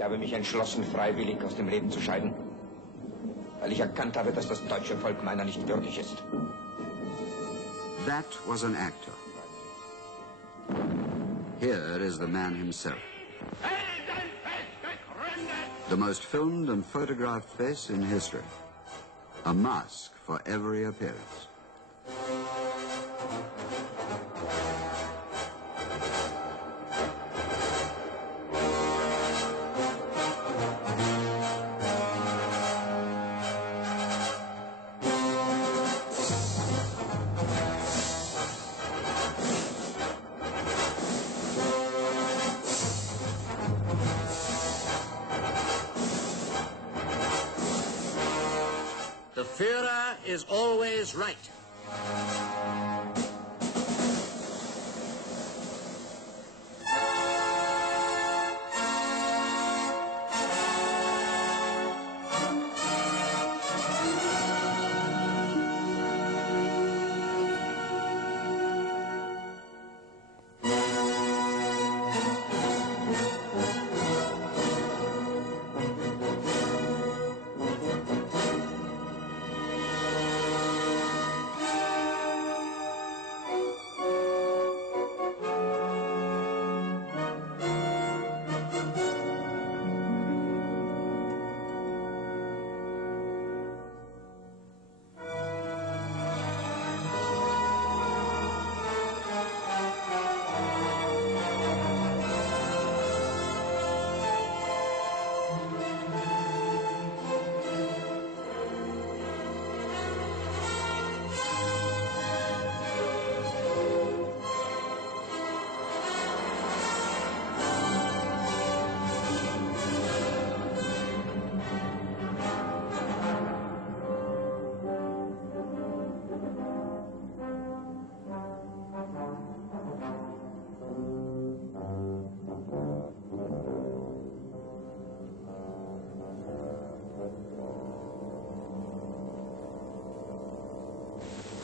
Ich habe mich entschlossen, freiwillig aus dem Leben zu scheiden, weil ich erkannt habe, dass das deutsche Volk meiner nicht würdig ist. That was an actor. Here is the man himself. The most filmed and photographed face in history. A mask for every appearance. The Führer is always right.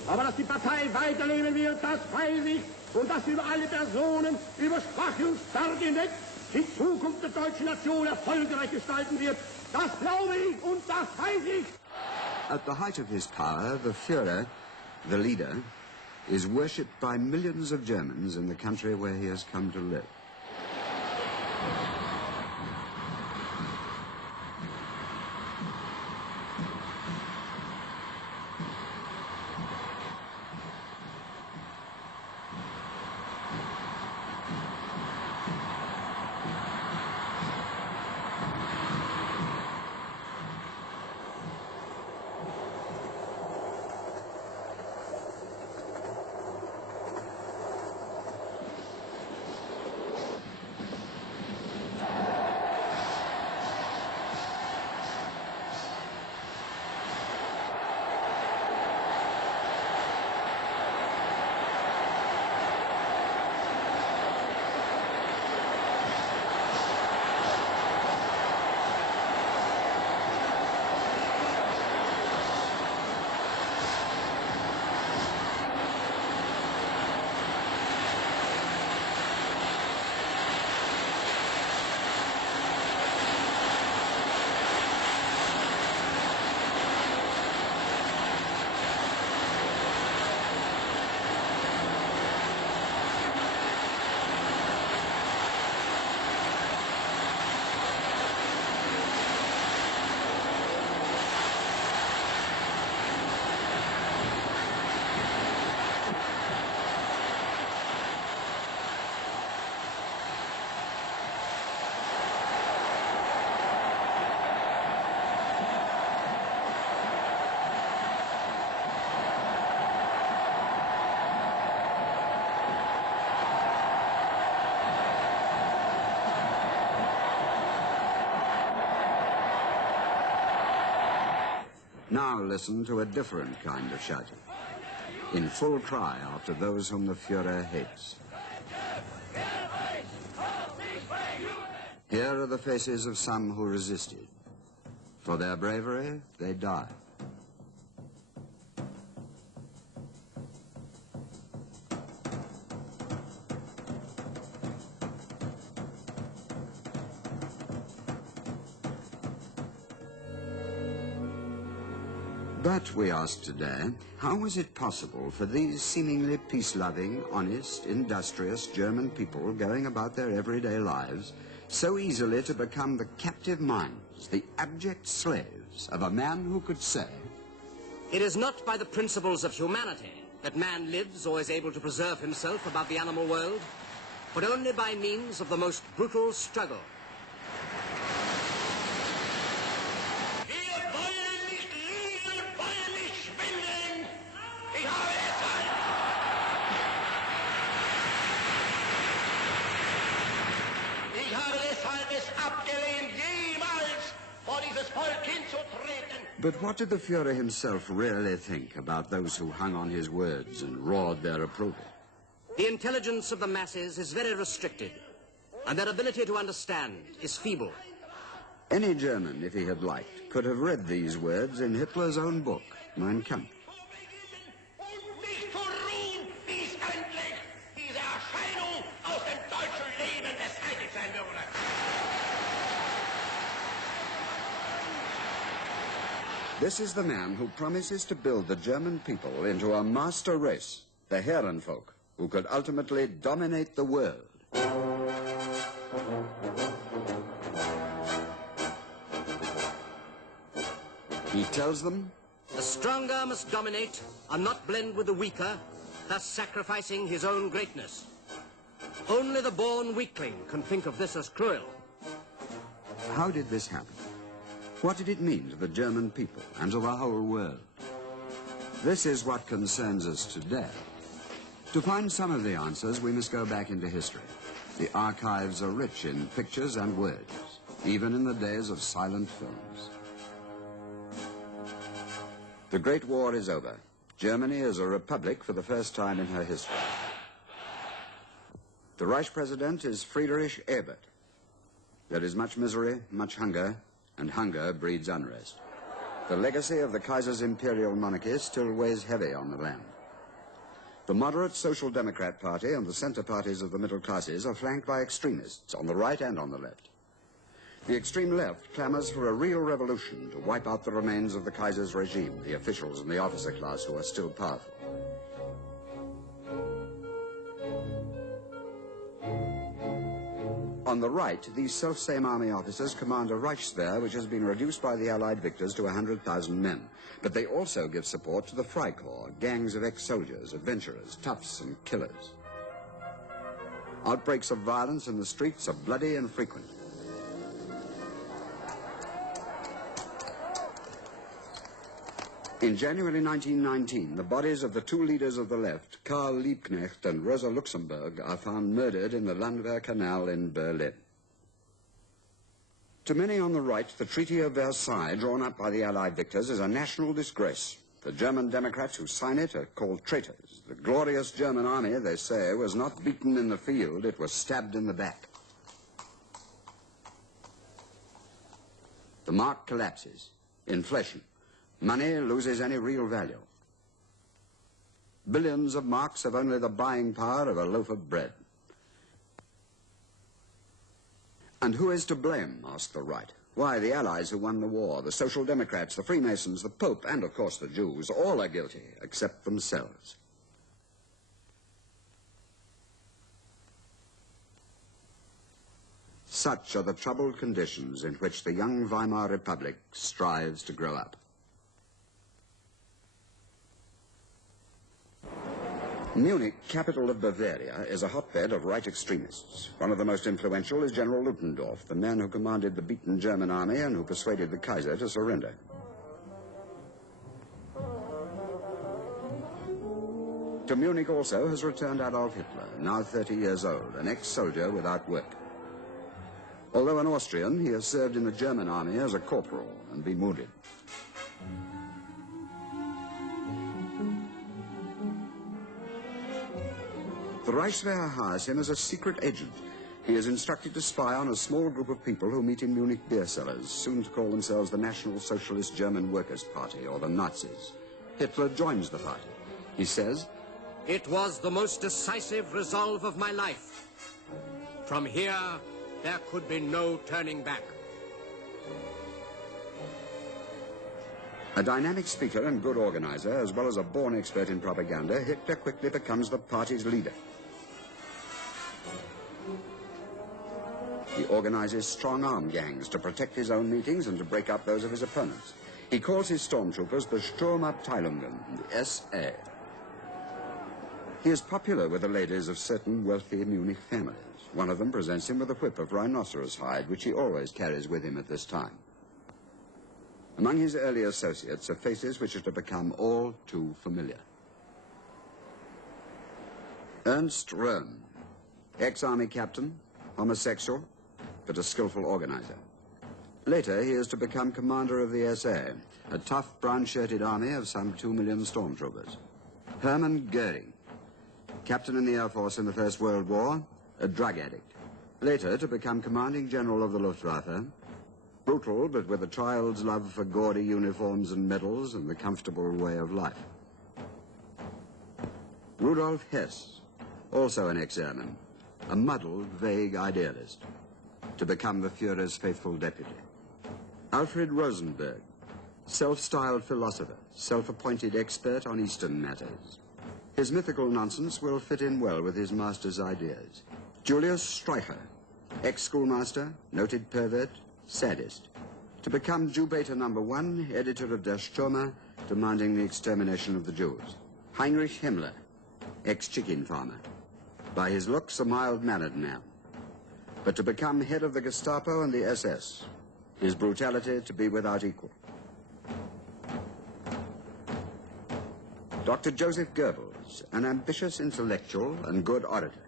Aber dass die Partei weiterleben wird, das weiß ich. Und dass über alle Personen, über Schwache und Starke hinweg die Zukunft der deutschen Nation erfolgreich gestalten wird, das glaube ich und das weiß ich. At the height of his power, the Führer, the leader, is worshipped by millions of Germans in the country where he has come to live. Now listen to a different kind of shouting, in full cry after those whom the Führer hates. Here are the faces of some who resisted. For their bravery, they died. But, we ask today, how was it possible for these seemingly peace-loving, honest, industrious German people going about their everyday lives so easily to become the captive minds, the abject slaves of a man who could say, "It is not by the principles of humanity that man lives or is able to preserve himself above the animal world, but only by means of the most brutal struggle." But what did the Führer himself really think about those who hung on his words and roared their approval? The intelligence of the masses is very restricted, and their ability to understand is feeble. Any German, if he had liked, could have read these words in Hitler's own book, Mein Kampf. This is the man who promises to build the German people into a master race, the Herrenvolk, who could ultimately dominate the world. He tells them, "The stronger must dominate and not blend with the weaker, thus sacrificing his own greatness. Only the born weakling can think of this as cruel." How did this happen? What did it mean to the German people and to the whole world? This is what concerns us today. To find some of the answers, we must go back into history. The archives are rich in pictures and words, even in the days of silent films. The Great War is over. Germany is a republic for the first time in her history. The Reich President is Friedrich Ebert. There is much misery, much hunger, and hunger breeds unrest. The legacy of the Kaiser's imperial monarchy still weighs heavy on the land. The moderate Social Democrat Party and the center parties of the middle classes are flanked by extremists on the right and on the left. The extreme left clamors for a real revolution to wipe out the remains of the Kaiser's regime, the officials and the officer class who are still powerful. On the right, these self-same army officers command a Reichswehr which has been reduced by the Allied victors to 100,000 men. But they also give support to the Freikorps, gangs of ex-soldiers, adventurers, toughs and killers. Outbreaks of violence in the streets are bloody and frequent. In January 1919, the bodies of the two leaders of the left, Karl Liebknecht and Rosa Luxemburg, are found murdered in the Landwehr Canal in Berlin. To many on the right, the Treaty of Versailles, drawn up by the Allied victors, is a national disgrace. The German Democrats who sign it are called traitors. The glorious German army, they say, was not beaten in the field, it was stabbed in the back. The mark collapses. Inflation. Money loses any real value. Billions of marks have only the buying power of a loaf of bread. And who is to blame, asked the right. Why, the Allies who won the war, the Social Democrats, the Freemasons, the Pope, and, of course, the Jews, all are guilty, except themselves. Such are the troubled conditions in which the young Weimar Republic strives to grow up. Munich, capital of Bavaria, is a hotbed of right extremists. One of the most influential is General Ludendorff, the man who commanded the beaten German army and who persuaded the Kaiser to surrender. To Munich also has returned Adolf Hitler, now 30 years old, an ex-soldier without work. Although an Austrian, he has served in the German army as a corporal and been wounded. The Reichswehr hires him as a secret agent. He is instructed to spy on a small group of people who meet in Munich beer cellars, soon to call themselves the National Socialist German Workers' Party, or the Nazis. Hitler joins the party. He says, "It was the most decisive resolve of my life. From here, there could be no turning back." A dynamic speaker and good organizer, as well as a born expert in propaganda, Hitler quickly becomes the party's leader. He organizes strong-arm gangs to protect his own meetings and to break up those of his opponents. He calls his stormtroopers the Sturmabteilungen, the SA. He is popular with the ladies of certain wealthy Munich families. One of them presents him with a whip of rhinoceros hide, which he always carries with him at this time. Among his early associates are faces which are to become all too familiar. Ernst Röhm, ex-army captain, homosexual, but a skillful organizer. Later, he is to become commander of the SA, a tough, brown-shirted army of some 2 million stormtroopers. Hermann Goering, captain in the Air Force in the First World War, a drug addict. Later, to become commanding general of the Luftwaffe, brutal, but with a child's love for gaudy uniforms and medals and the comfortable way of life. Rudolf Hess, also an ex-airman, a muddled, vague idealist, to become the Führer's faithful deputy. Alfred Rosenberg, self-styled philosopher, self-appointed expert on Eastern matters. His mythical nonsense will fit in well with his master's ideas. Julius Streicher, ex-schoolmaster, noted pervert, sadist, to become Jew-Beta #1, editor of Der Stürmer, demanding the extermination of the Jews. Heinrich Himmler, ex-chicken farmer, by his looks a mild-mannered man, but to become head of the Gestapo and the SS, his brutality to be without equal. Dr. Joseph Goebbels, an ambitious intellectual and good orator,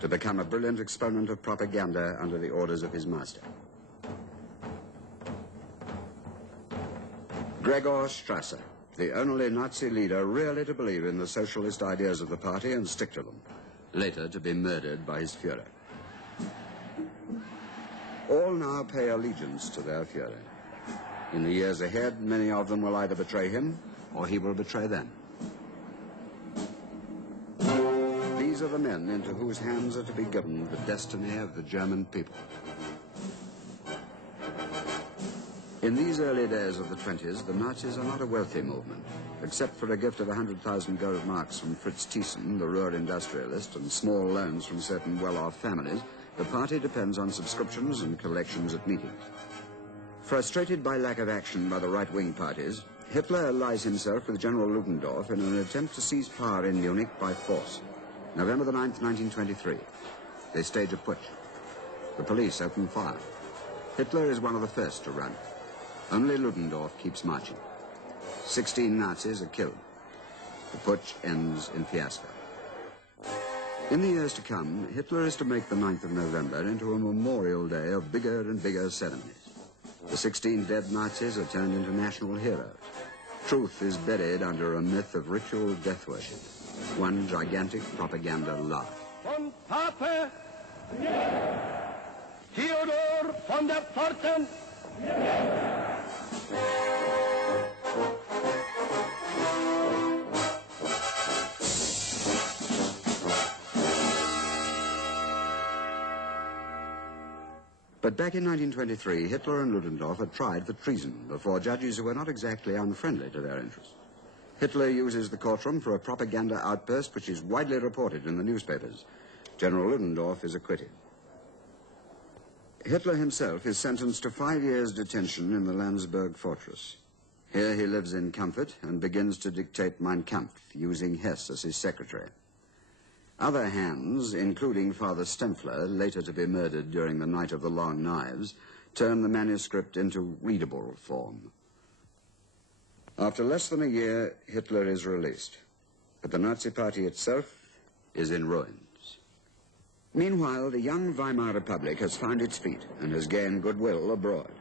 to become a brilliant exponent of propaganda under the orders of his master. Gregor Strasser, the only Nazi leader really to believe in the socialist ideas of the party and stick to them, later to be murdered by his Führer. All now pay allegiance to their Führer. In the years ahead, many of them will either betray him or he will betray them. These are the men into whose hands are to be given the destiny of the German people. In these early days of the 20s, the Nazis are not a wealthy movement. Except for a gift of 100,000 gold marks from Fritz Thyssen, the Ruhr industrialist, and small loans from certain well-off families, the party depends on subscriptions and collections at meetings. Frustrated by lack of action by the right-wing parties, Hitler allies himself with General Ludendorff in an attempt to seize power in Munich by force. November the 9th, 1923. They stage a putsch. The police open fire. Hitler is one of the first to run. Only Ludendorff keeps marching. 16 Nazis are killed. The putsch ends in fiasco. In the years to come, Hitler is to make the 9th of November into a memorial day of bigger and bigger ceremonies. The 16 dead Nazis are turned into national heroes. Truth is buried under a myth of ritual death worship. One gigantic propaganda lie. Von Pape, Theodor von der Pforten, But back in 1923, Hitler and Ludendorff are tried for treason before judges who were not exactly unfriendly to their interests. Hitler uses the courtroom for a propaganda outburst which is widely reported in the newspapers. General Ludendorff is acquitted. Hitler himself is sentenced to 5 years' detention in the Landsberg fortress. Here he lives in comfort and begins to dictate Mein Kampf, using Hess as his secretary. Other hands, including Father Stempfler, later to be murdered during the Night of the Long Knives, turn the manuscript into readable form. After less than a year, Hitler is released, but the Nazi Party itself is in ruins. Meanwhile, the young Weimar Republic has found its feet and has gained goodwill abroad.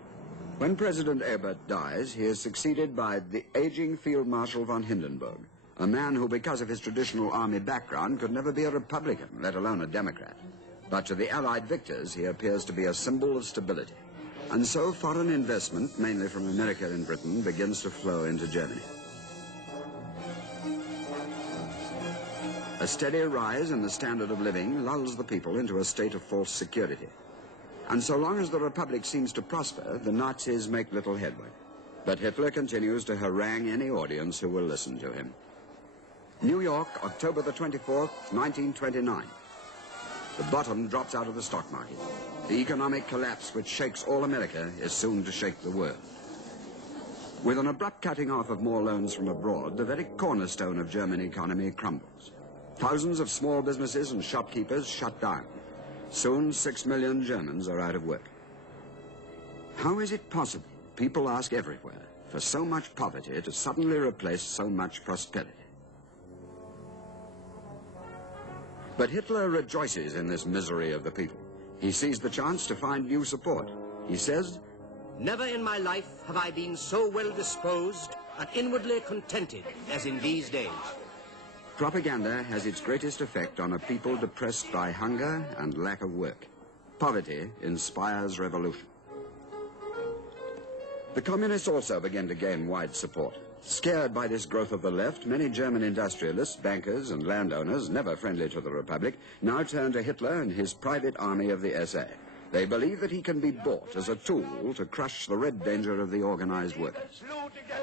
When President Ebert dies, he is succeeded by the aging Field Marshal von Hindenburg, a man who, because of his traditional army background, could never be a Republican, let alone a Democrat. But to the Allied victors, he appears to be a symbol of stability. And so foreign investment, mainly from America and Britain, begins to flow into Germany. A steady rise in the standard of living lulls the people into a state of false security. And so long as the Republic seems to prosper, the Nazis make little headway. But Hitler continues to harangue any audience who will listen to him. New York, October the 24th, 1929. The bottom drops out of the stock market. The economic collapse which shakes all America is soon to shake the world. With an abrupt cutting off of more loans from abroad, the very cornerstone of German economy crumbles. Thousands of small businesses and shopkeepers shut down. Soon 6 million Germans are out of work. How is it possible, people ask everywhere, for so much poverty to suddenly replace so much prosperity? But Hitler rejoices in this misery of the people. He sees the chance to find new support. He says, "Never in my life have I been so well disposed and inwardly contented as in these days." Propaganda has its greatest effect on a people depressed by hunger and lack of work. Poverty inspires revolution. The communists also begin to gain wide support. Scared by this growth of the left, many German industrialists, bankers, and landowners, never friendly to the Republic, now turn to Hitler and his private army of the SA. They believe that he can be bought as a tool to crush the red danger of the organized workers.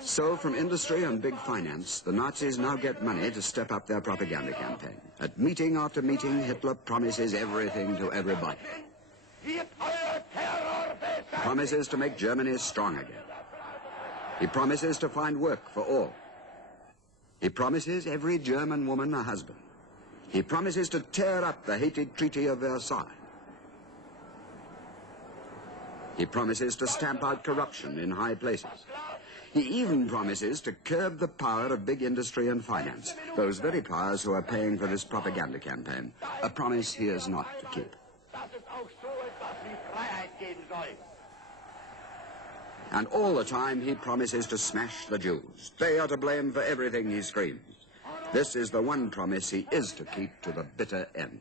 So, from industry and big finance, the Nazis now get money to step up their propaganda campaign. At meeting after meeting, Hitler promises everything to everybody. He promises to make Germany strong again. He promises to find work for all. He promises every German woman a husband. He promises to tear up the hated Treaty of Versailles. He promises to stamp out corruption in high places. He even promises to curb the power of big industry and finance, those very powers who are paying for this propaganda campaign, a promise he is not to keep. And all the time he promises to smash the Jews. They are to blame for everything he screams. This is the one promise he is to keep to the bitter end.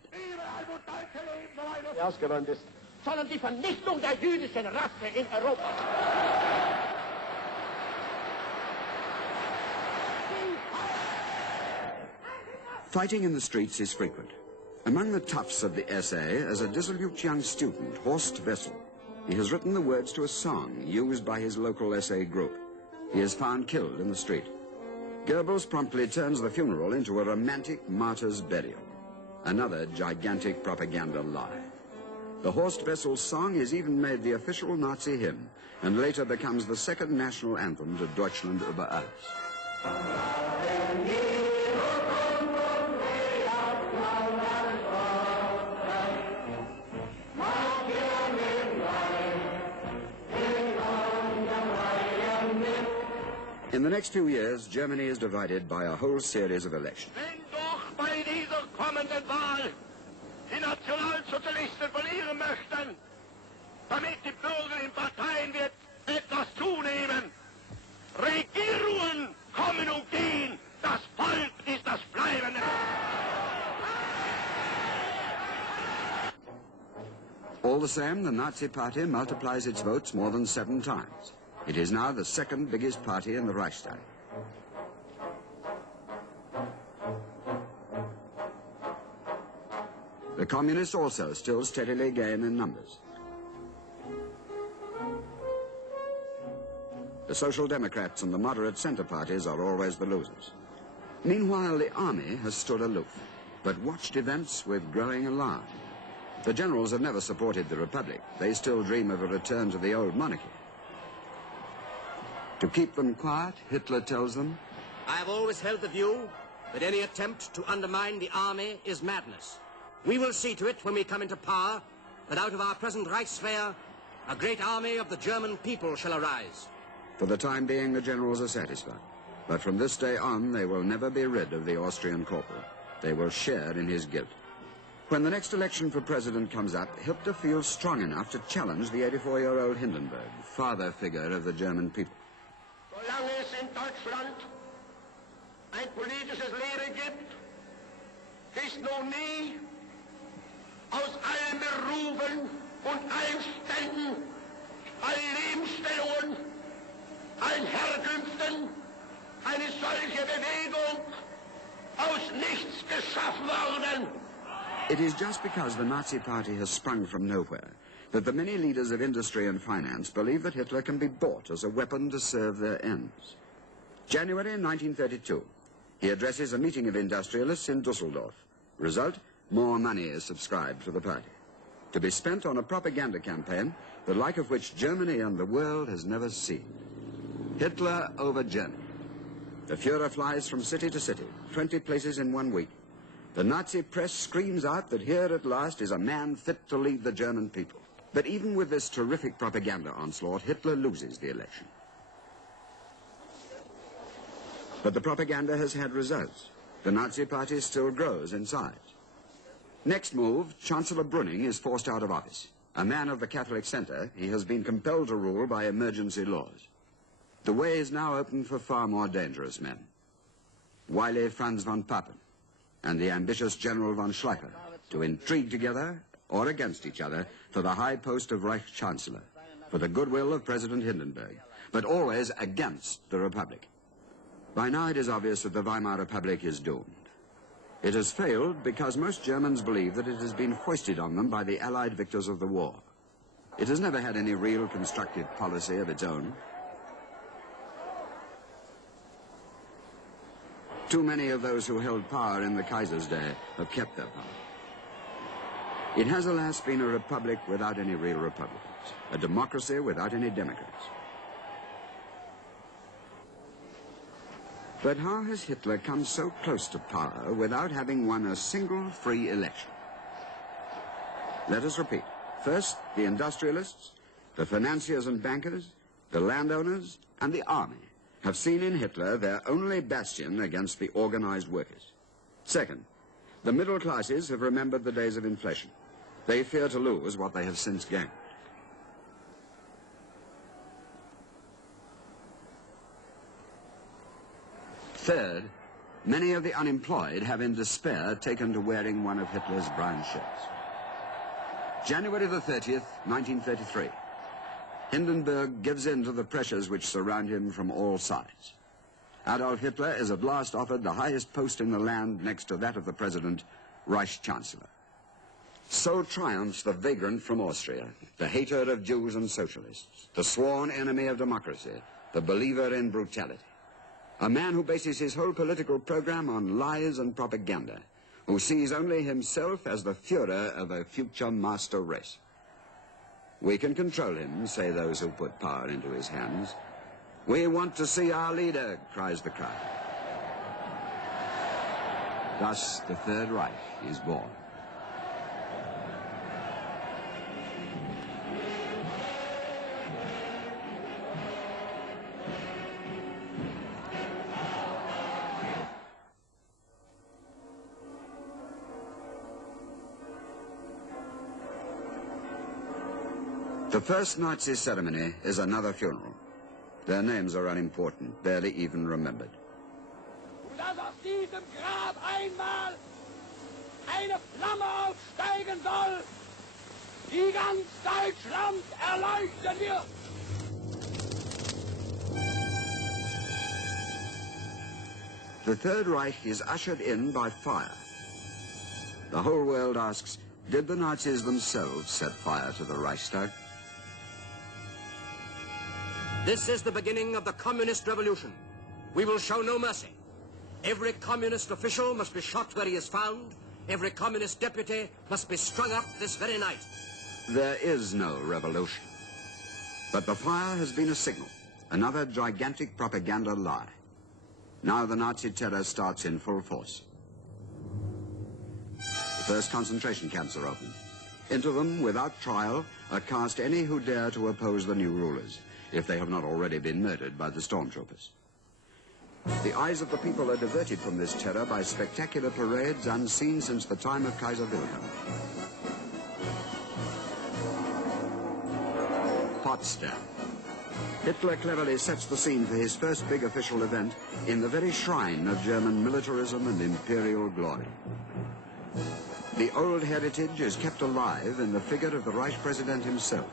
Ausgeräumt ist, sondern die Vernichtung der jüdischen Rasse in Europa. Fighting in the streets is frequent. Among the toughs of the SA is a dissolute young student, Horst Wessel. He has written the words to a song used by his local SA group. He is found killed in the street. Goebbels promptly turns the funeral into a romantic martyr's burial. Another gigantic propaganda lie. The Horst Wessel song is even made the official Nazi hymn and later becomes the second national anthem to Deutschland über alles. In the next few years, Germany is divided by a whole series of elections. Wenn doch bei dieser kommenden Wahl die Nationalsozialisten verlieren möchten, damit die Bürger in Parteien wird etwas zunehmen. Regierungen kommen und gehen, das Volk ist das Bleibende. All the same, the Nazi Party multiplies its votes more than 7 times. It is now the second biggest party in the Reichstag. The communists also still steadily gain in numbers. The Social Democrats and the moderate centre parties are always the losers. Meanwhile, the army has stood aloof, but watched events with growing alarm. The generals have never supported the Republic. They still dream of a return to the old monarchy. To keep them quiet, Hitler tells them, I have always held the view that any attempt to undermine the army is madness. We will see to it when we come into power that out of our present Reichswehr, a great army of the German people shall arise. For the time being, the generals are satisfied. But from this day on, they will never be rid of the Austrian corporal. They will share in his guilt. When the next election for president comes up, Hitler feels strong enough to challenge the 84-year-old Hindenburg, father figure of the German people. Solange es in Deutschland ein politisches Leben gibt, ist noch nie aus allen Berufen und allen Ständen, allen Lebensstellungen, allen Herkünften eine solche Bewegung aus nichts geschaffen worden. It is just because the Nazi Party has sprung from nowhere that the many leaders of industry and finance believe that Hitler can be bought as a weapon to serve their ends. January 1932, he addresses a meeting of industrialists in Dusseldorf. Result, more money is subscribed for the party, to be spent on a propaganda campaign the like of which Germany and the world has never seen. Hitler over Germany. The Führer flies from city to city, 20 places in 1 week. The Nazi press screams out that here at last is a man fit to lead the German people. But even with this terrific propaganda onslaught, Hitler loses the election. But the propaganda has had results. The Nazi party still grows in size. Next move, Chancellor Brüning is forced out of office. A man of the Catholic Centre, he has been compelled to rule by emergency laws. The way is now open for far more dangerous men. Wily Franz von Papen and the ambitious General von Schleicher to intrigue together or against each other for the high post of Reich Chancellor, for the goodwill of President Hindenburg, but always against the Republic. By now it is obvious that the Weimar Republic is doomed. It has failed because most Germans believe that it has been foisted on them by the Allied victors of the war. It has never had any real constructive policy of its own. Too many of those who held power in the Kaiser's day have kept their power. It has, alas, been a republic without any real republicans, a democracy without any democrats. But how has Hitler come so close to power without having won a single free election? Let us repeat. First, the industrialists, the financiers and bankers, the landowners, and the army have seen in Hitler their only bastion against the organized workers. Second, the middle classes have remembered the days of inflation. They fear to lose what they have since gained. Third, many of the unemployed have in despair taken to wearing one of Hitler's brown shirts. January the 30th, 1933. Hindenburg gives in to the pressures which surround him from all sides. Adolf Hitler is at last offered the highest post in the land next to that of the President, Reich Chancellor. So triumphs the vagrant from Austria, the hater of Jews and socialists, the sworn enemy of democracy, the believer in brutality. A man who bases his whole political program on lies and propaganda, who sees only himself as the Führer of a future master race. We can control him, say those who put power into his hands. We want to see our leader, cries the crowd. Thus, the Third Reich is born. The first Nazi ceremony is another funeral. Their names are unimportant, barely even remembered. Dass aus diesem Grab einmal eine Flamme aufsteigen soll, die ganz Deutschland erleuchten wird. The Third Reich is ushered in by fire. The whole world asks, did the Nazis themselves set fire to the Reichstag? This is the beginning of the communist revolution. We will show no mercy. Every communist official must be shot where he is found. Every communist deputy must be strung up this very night. There is no revolution. But the fire has been a signal, another gigantic propaganda lie. Now the Nazi terror starts in full force. The first concentration camps are opened. Into them, without trial, are cast any who dare to oppose the new rulers, if they have not already been murdered by the stormtroopers. The eyes of the people are diverted from this terror by spectacular parades unseen since the time of Kaiser Wilhelm. Potsdam. Hitler cleverly sets the scene for his first big official event in the very shrine of German militarism and imperial glory. The old heritage is kept alive in the figure of the Reich President himself,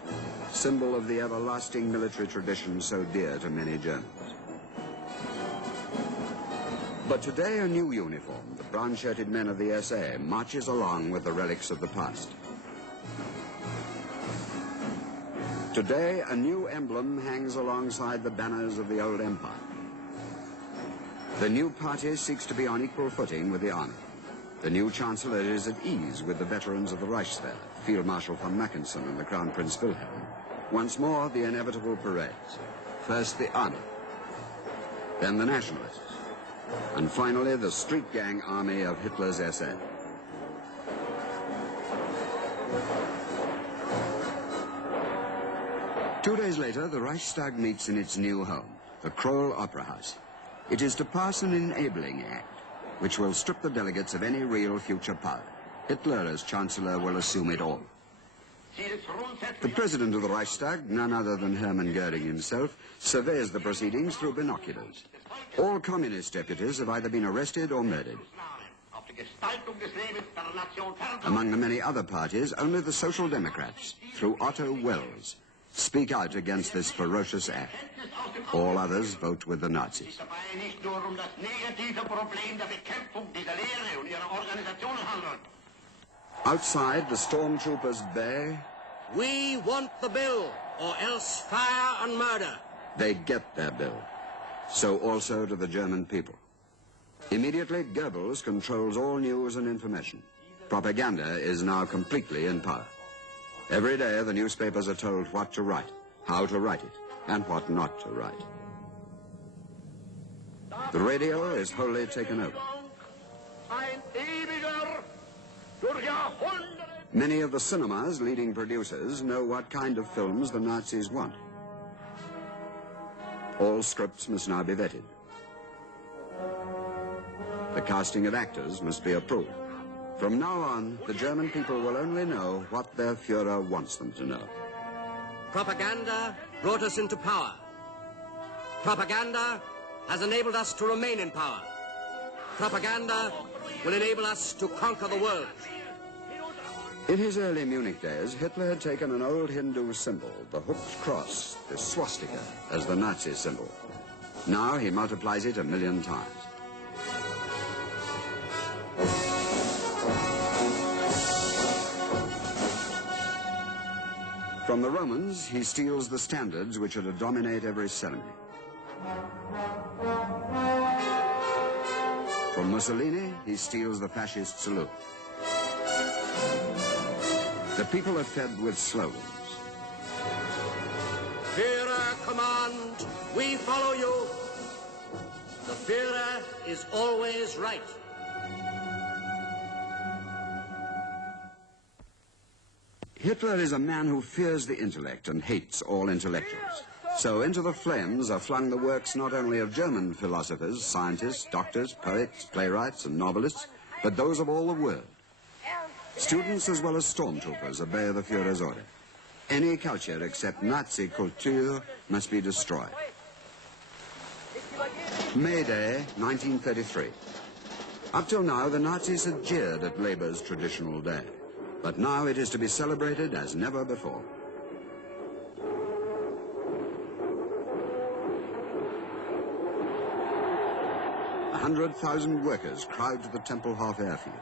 symbol of the everlasting military tradition so dear to many Germans. But today a new uniform, the brown-shirted men of the SA, marches along with the relics of the past. Today, a new emblem hangs alongside the banners of the old empire. The new party seeks to be on equal footing with the army. The new chancellor is at ease with the veterans of the Reichswehr, Field Marshal von Mackensen and the Crown Prince Wilhelm. Once more, the inevitable parades. First the army, then the nationalists, and finally the street gang army of Hitler's SA. Two days later, the Reichstag meets in its new home, the Kroll Opera House. It is to pass an enabling act, which will strip the delegates of any real future power. Hitler, as Chancellor, will assume it all. The President of the Reichstag, none other than Hermann Goering himself, surveys the proceedings through binoculars. All communist deputies have either been arrested or murdered. Among the many other parties, only the Social Democrats, through Otto Wels, speak out against this ferocious act. All others vote with the Nazis. Outside, the stormtroopers bay. We want the bill, or else fire and murder. They get their bill. So also do the German people. Immediately, Goebbels controls all news and information. Propaganda is now completely in power. Every day, the newspapers are told what to write, how to write it, and what not to write. The radio is wholly taken over. Many of the cinema's leading producers know what kind of films the Nazis want. All scripts must now be vetted. The casting of actors must be approved. From now on, the German people will only know what their Führer wants them to know. Propaganda brought us into power. Propaganda has enabled us to remain in power. Propaganda will enable us to conquer the world. In his early Munich days, Hitler had taken an old Hindu symbol, the hooked cross, the swastika, as the Nazi symbol. Now he multiplies it 1,000,000 times. From the Romans, he steals the standards which are to dominate every ceremony. From Mussolini, he steals the fascist salute. The people are fed with slogans. Führer, command, we follow you. The Führer is always right. Hitler is a man who fears the intellect and hates all intellectuals. So into the flames are flung the works not only of German philosophers, scientists, doctors, poets, playwrights, and novelists, but those of all the world. Students as well as stormtroopers obey the Führer's order. Any culture except Nazi culture must be destroyed. May Day, 1933. Up till now, the Nazis had jeered at Labour's traditional day. But now it is to be celebrated as never before. A 100,000 workers crowd to the Tempelhof airfield.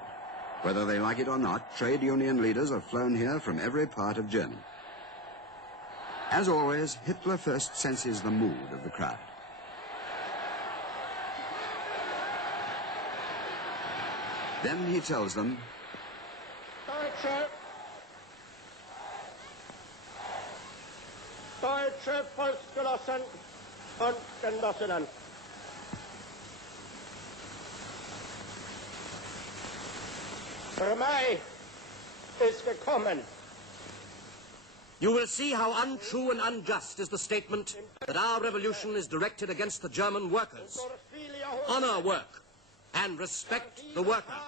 Whether they like it or not, trade union leaders are flown here from every part of Germany. As always, Hitler first senses the mood of the crowd. Then he tells them, Deutsche Volksgenossen und Genossinnen. Der Mai ist gekommen. You will see how untrue and unjust is the statement that our revolution is directed against the German workers. Honor work and respect the worker.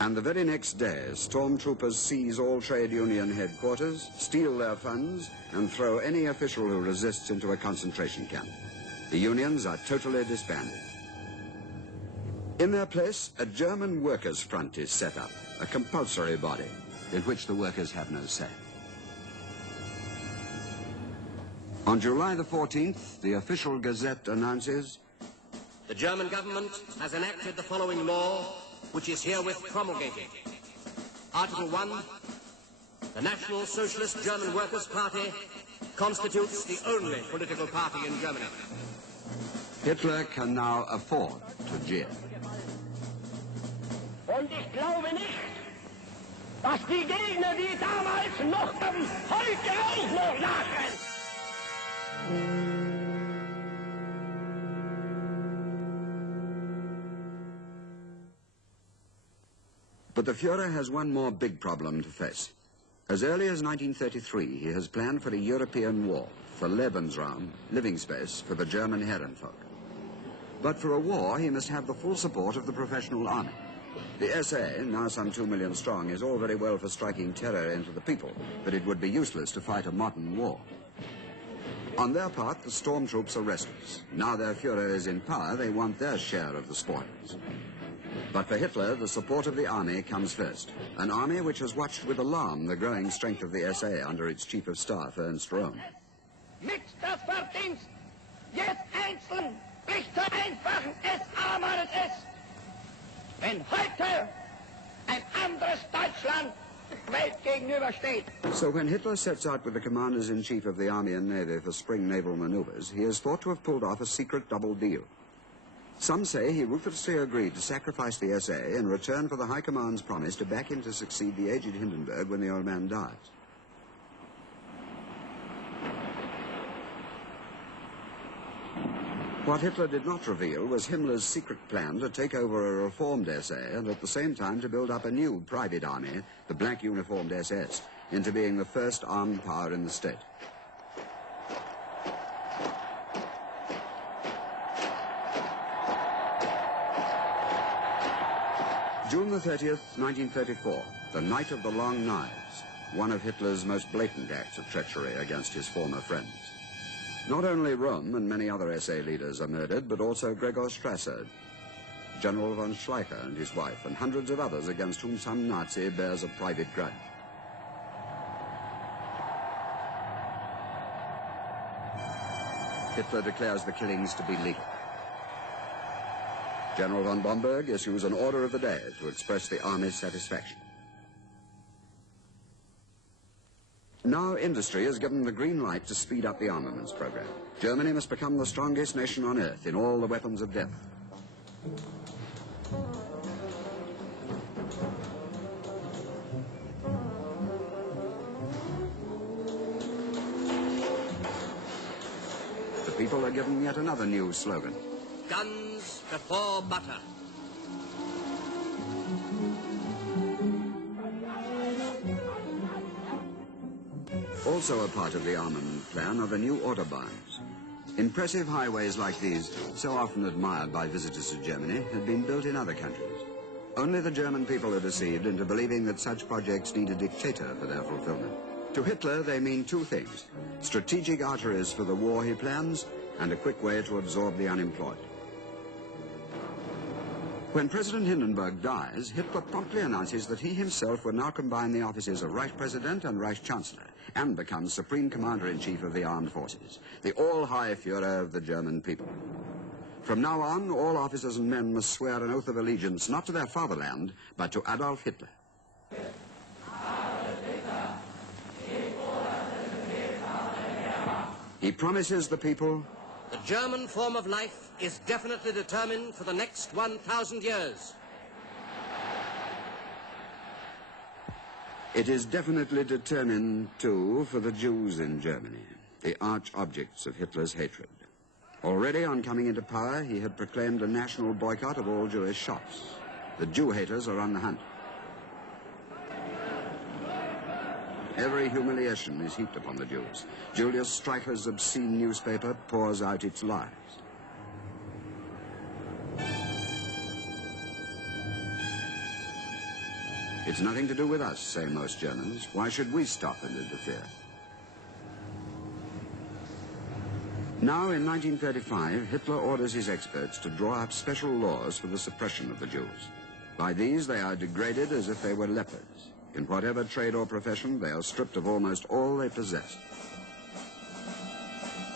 And the very next day, stormtroopers seize all trade union headquarters, steal their funds, and throw any official who resists into a concentration camp. The unions are totally disbanded. In their place, a German workers' front is set up, a compulsory body in which the workers have no say. On July the 14th, the official gazette announces, The German government has enacted the following law, which is herewith promulgated. Article 1, The National Socialist German Workers' Party constitutes the only political party in Germany. Hitler can now afford to jeer. Und ich glaube nicht, dass die Gegner, die damals noch haben, heute auch noch lachen. But the Führer has one more big problem to face. As early as 1933, he has planned for a European war, for Lebensraum, living space, for the German Herrenvolk. But for a war, he must have the full support of the professional army. The SA, now some 2 million strong, is all very well for striking terror into the people, but it would be useless to fight a modern war. On their part, the stormtroops are restless. Now their Führer is in power, they want their share of the spoils. But for Hitler, the support of the army comes first. An army which has watched with alarm the growing strength of the SA under its Chief of Staff, Ernst Röhm. Nicht das Verdienst, jetzt einzeln, nicht der einfachen SA-Mann ist. Wenn heute ein anderes Deutschland der Welt gegenübersteht. So when Hitler sets out with the commanders-in-chief of the army and navy for spring naval maneuvers, he is thought to have pulled off a secret double deal. Some say he ruthlessly agreed to sacrifice the SA in return for the High Command's promise to back him to succeed the aged Hindenburg when the old man dies. What Hitler did not reveal was Himmler's secret plan to take over a reformed SA and at the same time to build up a new private army, the black uniformed SS, into being the first armed power in the state. June the 30th, 1934, the night of the Long Knives, one of Hitler's most blatant acts of treachery against his former friends. Not only Röhm and many other SA leaders are murdered, but also Gregor Strasser, General von Schleicher and his wife, and hundreds of others against whom some Nazi bears a private grudge. Hitler declares the killings to be legal. General von Bomberg issues an order of the day to express the army's satisfaction. Now industry is given the green light to speed up the armaments program. Germany must become the strongest nation on earth in all the weapons of death. The people are given yet another new slogan. Guns before butter. Also a part of the armament plan are the new autobahns. Impressive highways like these, so often admired by visitors to Germany, had been built in other countries. Only the German people are deceived into believing that such projects need a dictator for their fulfillment. To Hitler, they mean two things: strategic arteries for the war he plans, and a quick way to absorb the unemployed. When President Hindenburg dies, Hitler promptly announces that he himself will now combine the offices of Reich President and Reich Chancellor, and becomes Supreme Commander-in-Chief of the Armed Forces, the all-high Führer of the German people. From now on, all officers and men must swear an oath of allegiance not to their fatherland, but to Adolf Hitler. He promises the people, the German form of life is definitely determined for the next 1,000 years. It is definitely determined, too, for the Jews in Germany, the arch objects of Hitler's hatred. Already on coming into power, he had proclaimed a national boycott of all Jewish shops. The Jew haters are on the hunt. Every humiliation is heaped upon the Jews. Julius Streicher's obscene newspaper pours out its lies. It's nothing to do with us, say most Germans. Why should we stop and interfere? Now, in 1935, Hitler orders his experts to draw up special laws for the suppression of the Jews. By these, they are degraded as if they were lepers. In whatever trade or profession, they are stripped of almost all they possess.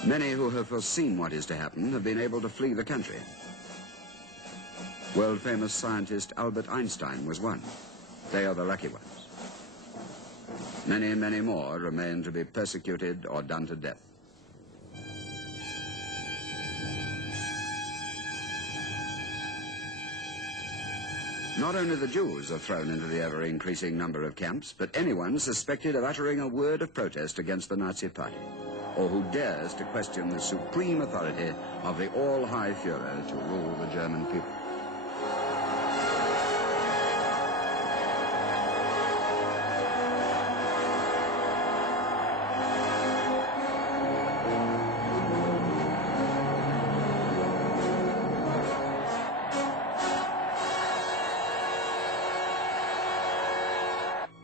Many who have foreseen what is to happen have been able to flee the country. World-famous scientist Albert Einstein was one. They are the lucky ones. Many, many more remain to be persecuted or done to death. Not only the Jews are thrown into the ever-increasing number of camps, but anyone suspected of uttering a word of protest against the Nazi Party, or who dares to question the supreme authority of the all-high Führer to rule the German people.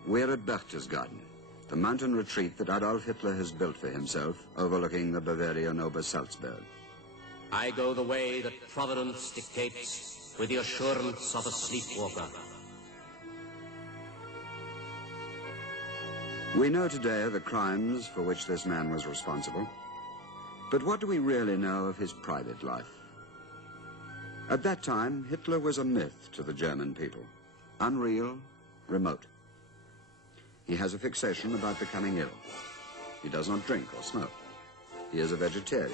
We're at Berchtesgaden, the mountain retreat that Adolf Hitler has built for himself, overlooking the Bavarian Obersalzberg. I go the way that Providence dictates with the assurance of a sleepwalker. We know today the crimes for which this man was responsible, but what do we really know of his private life? At that time, Hitler was a myth to the German people, unreal, remote. He has a fixation about becoming ill. He does not drink or smoke. He is a vegetarian,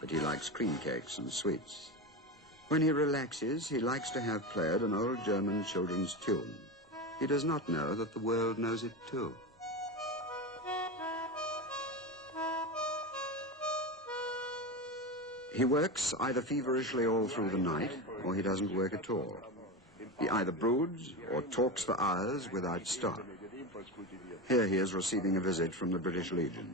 but he likes cream cakes and sweets. When he relaxes, he likes to have played an old German children's tune. He does not know that the world knows it too. He works either feverishly all through the night, or he doesn't work at all. He either broods or talks for hours without stop. Here he is receiving a visit from the British Legion.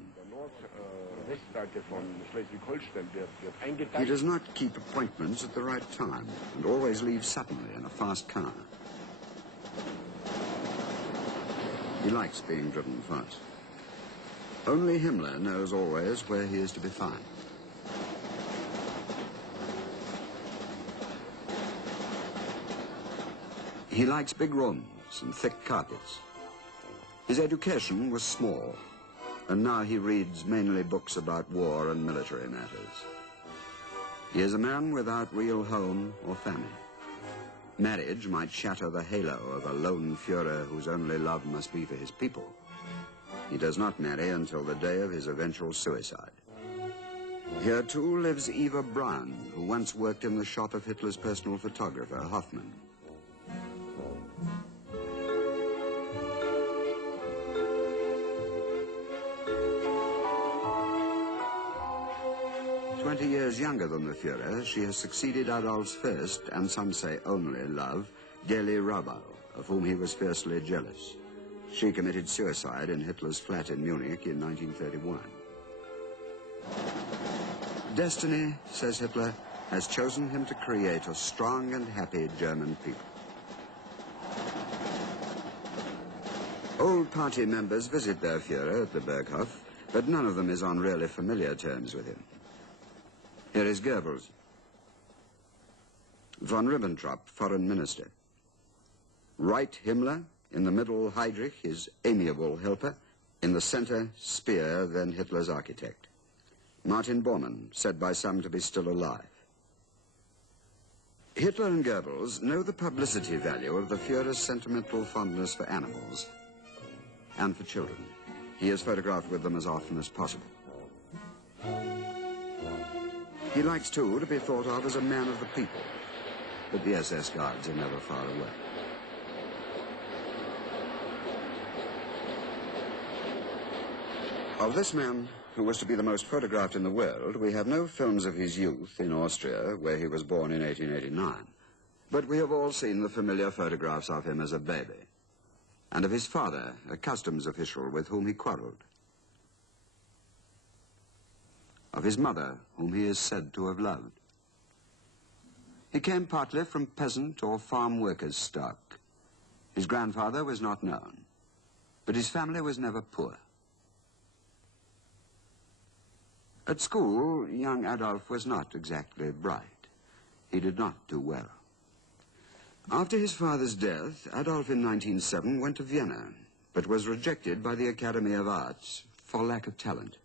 He does not keep appointments at the right time and always leaves suddenly in a fast car. He likes being driven fast. Only Himmler knows always where he is to be found. He likes big rooms and thick carpets. His education was small, and now he reads mainly books about war and military matters. He is a man without real home or family. Marriage might shatter the halo of a lone Führer whose only love must be for his people. He does not marry until the day of his eventual suicide. Here, too, lives Eva Braun, who once worked in the shop of Hitler's personal photographer, Hoffmann. Years younger than the Führer, she has succeeded Adolf's first, and some say only, love, Geli Raubal, of whom he was fiercely jealous. She committed suicide in Hitler's flat in Munich in 1931. Destiny, says Hitler, has chosen him to create a strong and happy German people. Old party members visit their Führer at the Berghof, but none of them is on really familiar terms with him. Here is Goebbels, von Ribbentrop, foreign minister. Right, Himmler, in the middle, Heydrich, his amiable helper, in the center, Speer, then Hitler's architect. Martin Bormann, said by some to be still alive. Hitler and Goebbels know the publicity value of the Führer's sentimental fondness for animals and for children. He is photographed with them as often as possible. He likes, too, to be thought of as a man of the people, but the SS guards are never far away. Of this man, who was to be the most photographed in the world, we have no films of his youth in Austria, where he was born in 1889. But we have all seen the familiar photographs of him as a baby, and of his father, a customs official with whom he quarreled. Of his mother, whom he is said to have loved. He came partly from peasant or farm workers' stock. His grandfather was not known, but his family was never poor. At school, young Adolf was not exactly bright. He did not do well. After his father's death, Adolf in 1907 went to Vienna, but was rejected by the Academy of Arts for lack of talent.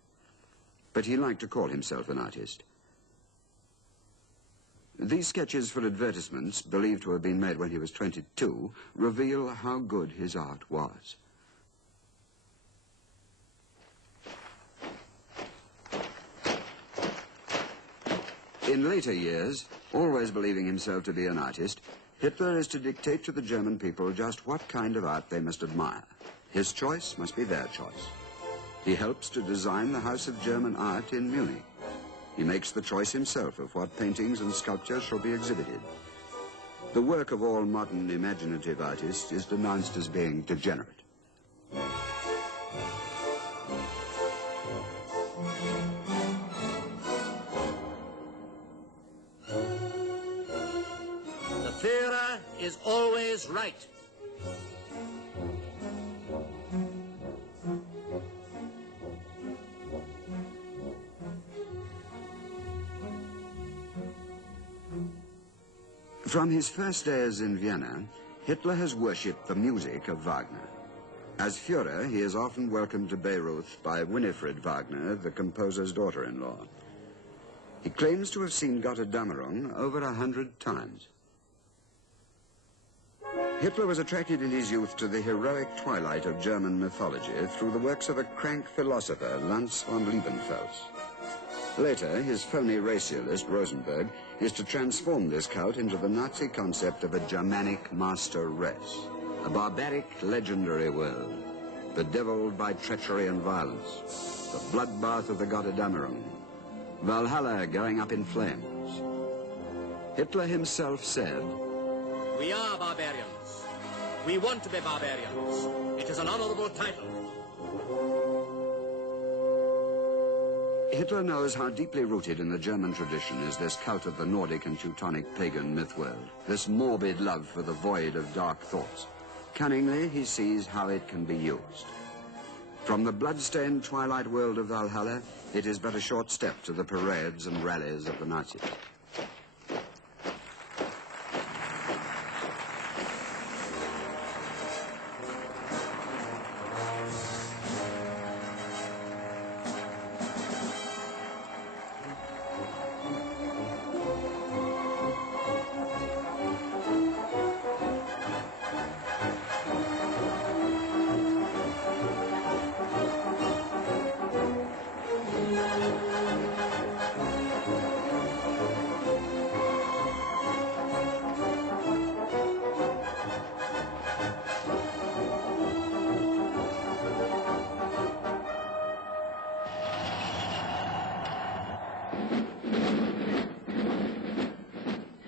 But he liked to call himself an artist. These sketches for advertisements, believed to have been made when he was 22, reveal how good his art was. In later years, always believing himself to be an artist, Hitler is to dictate to the German people just what kind of art they must admire. His choice must be their choice. He helps to design the House of German Art in Munich. He makes the choice himself of what paintings and sculptures shall be exhibited. The work of all modern imaginative artists is denounced as being degenerate. The Führer is always right. From his first days in Vienna, Hitler has worshipped the music of Wagner. As Führer, he is often welcomed to Bayreuth by Winifred Wagner, the composer's daughter-in-law. He claims to have seen Götterdämmerung over 100 times. Hitler was attracted in his youth to the heroic twilight of German mythology through the works of a crank philosopher, Lanz von Liebenfels. Later, his phony racialist, Rosenberg, is to transform this cult into the Nazi concept of a Germanic master race. A barbaric, legendary world, bedeviled by treachery and violence. The bloodbath of the Götterdämmerung. Valhalla going up in flames. Hitler himself said, "We are barbarians. We want to be barbarians. It is an honorable title." Hitler knows how deeply rooted in the German tradition is this cult of the Nordic and Teutonic pagan myth world, this morbid love for the void of dark thoughts. Cunningly, he sees how it can be used. From the blood-stained twilight world of Valhalla, it is but a short step to the parades and rallies of the Nazis.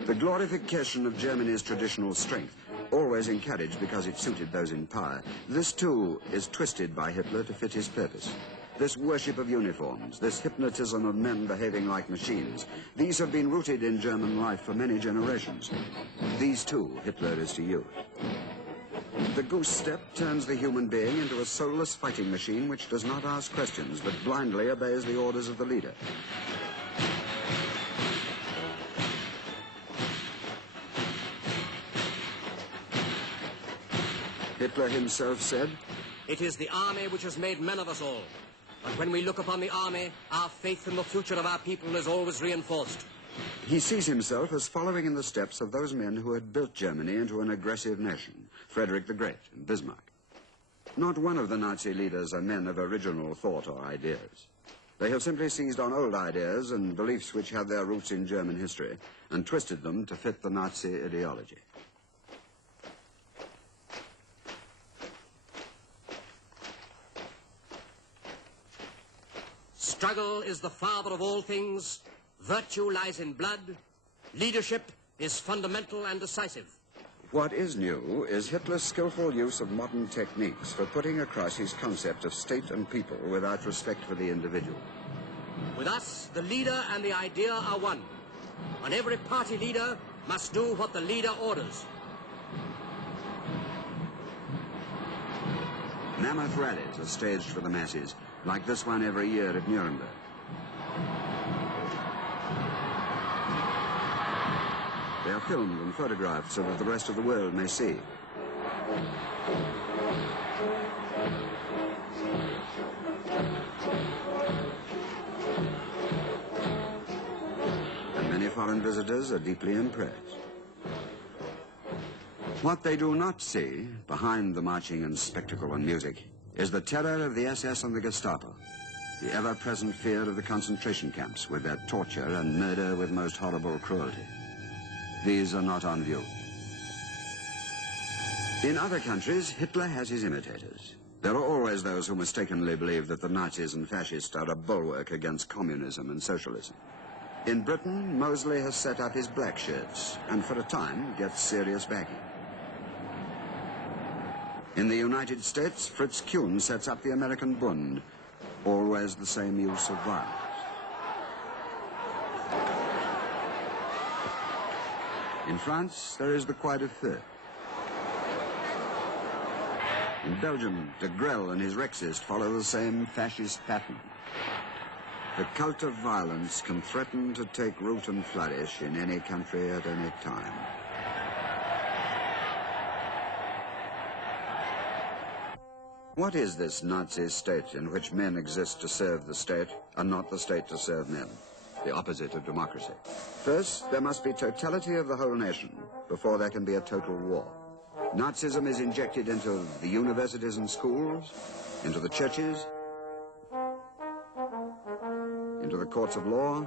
The glorification of Germany's traditional strength, always encouraged because it suited those in power, this too is twisted by Hitler to fit his purpose. This worship of uniforms, this hypnotism of men behaving like machines, these have been rooted in German life for many generations. These too Hitler is to use. The goose step turns the human being into a soulless fighting machine which does not ask questions but blindly obeys the orders of the leader. Hitler himself said, "It is the army which has made men of us all. And when we look upon the army, our faith in the future of our people is always reinforced." He sees himself as following in the steps of those men who had built Germany into an aggressive nation, Frederick the Great and Bismarck. Not one of the Nazi leaders are men of original thought or ideas. They have simply seized on old ideas and beliefs which have their roots in German history and twisted them to fit the Nazi ideology. Struggle is the father of all things. Virtue lies in blood. Leadership is fundamental and decisive. What is new is Hitler's skillful use of modern techniques for putting across his concept of state and people without respect for the individual. With us, the leader and the idea are one. And every party leader must do what the leader orders. Mammoth rallies are staged for the masses, like this one every year at Nuremberg. They are filmed and photographed so that the rest of the world may see. And many foreign visitors are deeply impressed. What they do not see, behind the marching and spectacle and music, is the terror of the SS and the Gestapo. the ever-present fear of the concentration camps with their torture and murder with most horrible cruelty. These are not on view. In other countries, Hitler has his imitators. There are always those who mistakenly believe that the Nazis and fascists are a bulwark against communism and socialism. In Britain, Mosley has set up his black shirts and for a time gets serious backing. In the United States, Fritz Kuhn sets up the American Bund, always the same use of violence. In France, there is the Croix de Feu. In Belgium, de Grelle and his Rexist follow the same fascist pattern. The cult of violence can threaten to take root and flourish in any country at any time. What is this Nazi state in which men exist to serve the state and not the state to serve men? The opposite of democracy. First, there must be totality of the whole nation before there can be a total war. Nazism is injected into the universities and schools, into the churches, into the courts of law,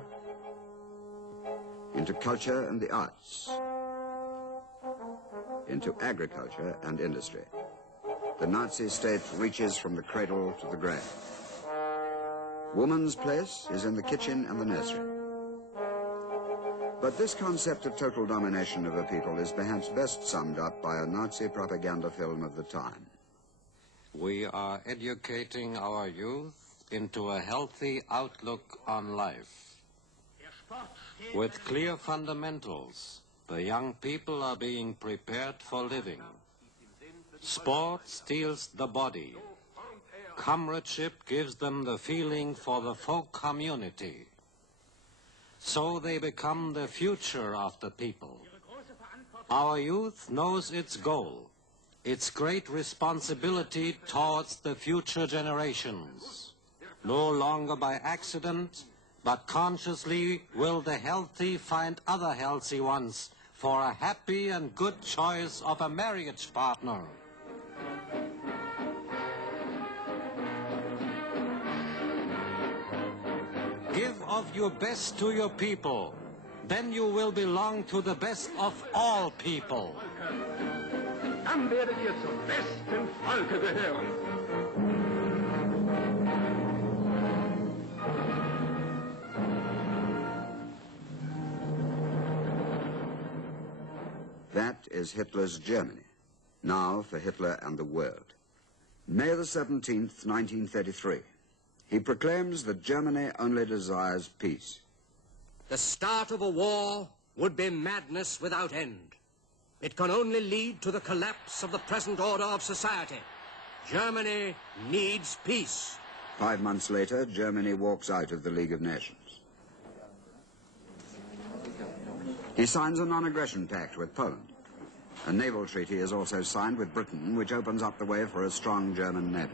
into culture and the arts, into agriculture and industry. The Nazi state reaches from the cradle to the grave. Woman's place is in the kitchen and the nursery. But this concept of total domination of a people is perhaps best summed up by a Nazi propaganda film of the time. We are educating our youth into a healthy outlook on life. With clear fundamentals, the young people are being prepared for living. Sport steels the body. Comradeship gives them the feeling for the folk community. So they become the future of the people. Our youth knows its goal, its great responsibility towards the future generations. No longer by accident, but consciously will the healthy find other healthy ones for a happy and good choice of a marriage partner. Give of your best to your people, then you will belong to the best of all people. Dann werdet ihr zum besten Volke gehören. That is Hitler's Germany. Now for Hitler and the world. May the 17th, 1933. He proclaims that Germany only desires peace. The start of a war would be madness without end. It can only lead to the collapse of the present order of society. Germany needs peace. 5 months later, Germany walks out of the League of Nations. He signs a non-aggression pact with Poland. A naval treaty is also signed with Britain, which opens up the way for a strong German navy.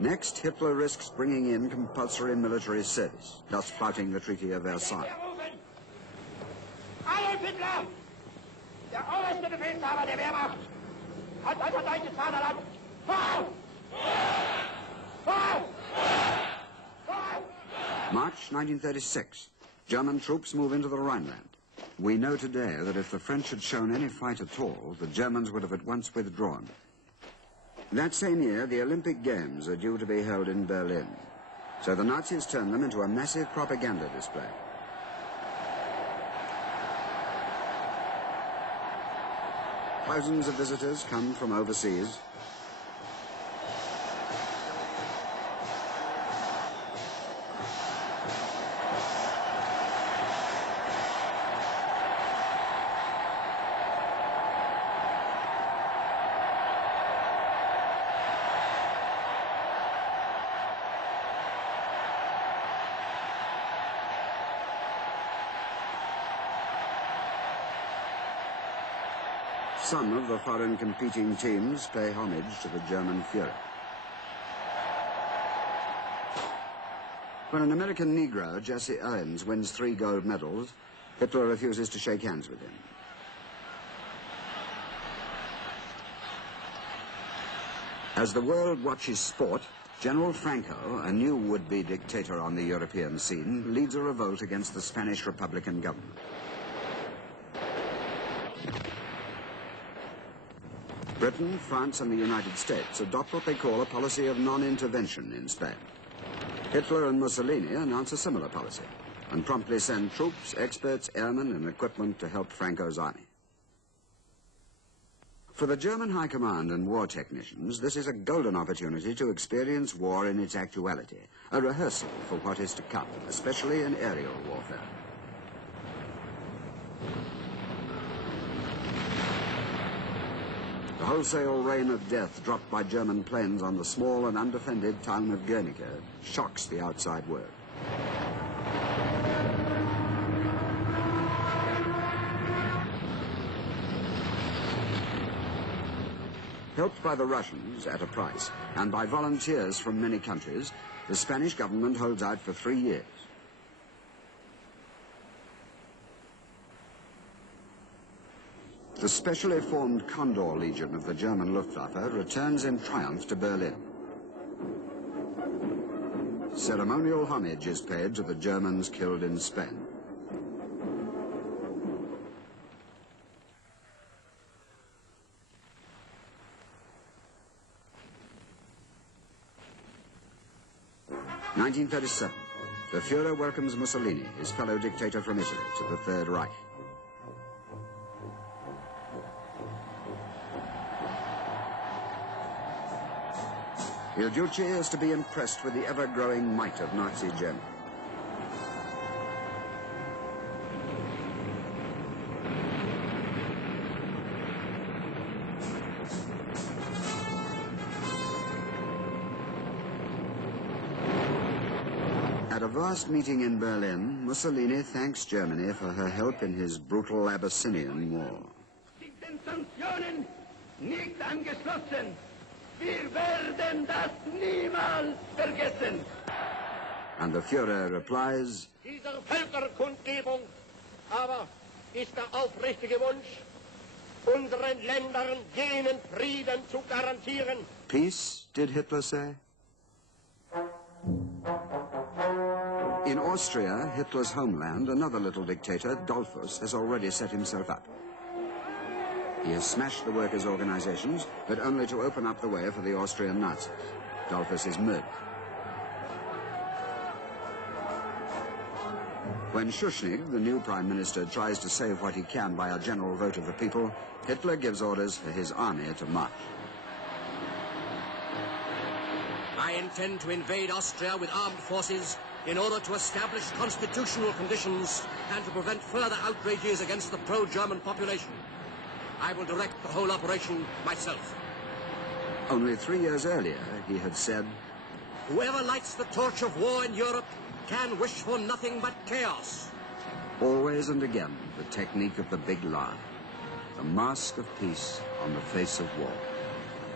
Next, Hitler risks bringing in compulsory military service, thus flouting the Treaty of Versailles. Adolf Hitler, der oberste Befehlshaber der Wehrmacht, hat unser deutsches Vaterland vor! March 1936. German troops move into the Rhineland. We know today that if the French had shown any fight at all, the Germans would have at once withdrawn. That same year, the Olympic Games are due to be held in Berlin. So the Nazis turn them into a massive propaganda display. Thousands of visitors come from overseas. Some of the foreign competing teams pay homage to the German Führer. When an American Negro, Jesse Owens, wins 3 gold medals, Hitler refuses to shake hands with him. As the world watches sport, General Franco, a new would-be dictator on the European scene, leads a revolt against the Spanish Republican government. Britain, France, and the United States adopt what they call a policy of non-intervention in Spain. Hitler and Mussolini announce a similar policy and promptly send troops, experts, airmen, and equipment to help Franco's army. For the German High Command and war technicians, this is a golden opportunity to experience war in its actuality, a rehearsal for what is to come, especially in aerial warfare. The wholesale rain of death dropped by German planes on the small and undefended town of Guernica shocks the outside world. Helped by the Russians at a price and by volunteers from many countries, the Spanish government holds out for 3 years. The specially formed Condor Legion of the German Luftwaffe returns in triumph to Berlin. Ceremonial homage is paid to the Germans killed in Spain. In 1937, the Führer welcomes Mussolini, his fellow dictator from Italy, to the Third Reich. Il Duce is to be impressed with the ever-growing might of Nazi Germany. At a vast meeting in Berlin, Mussolini thanks Germany for her help in his brutal Abyssinian war. Die Sanktionen nicht angeschlossen. Wir werden das niemals vergessen. And the Führer replies, Dieser Völkerkundgebung aber ist der aufrichtige Wunsch, unseren Ländern jenen Frieden zu garantieren. Peace, did Hitler say? In Austria, Hitler's homeland, another little dictator, Dollfuss, has already set himself up. He has smashed the workers' organizations, but only to open up the way for the Austrian Nazis. Dollfuss is murdered. When Schuschnigg, the new prime minister, tries to save what he can by a general vote of the people, Hitler gives orders for his army to march. I intend to invade Austria with armed forces in order to establish constitutional conditions and to prevent further outrages against the pro-German population. I will direct the whole operation myself. Only 3 years earlier, he had said, Whoever lights the torch of war in Europe can wish for nothing but chaos. always and again, the technique of the big lie, the mask of peace on the face of war.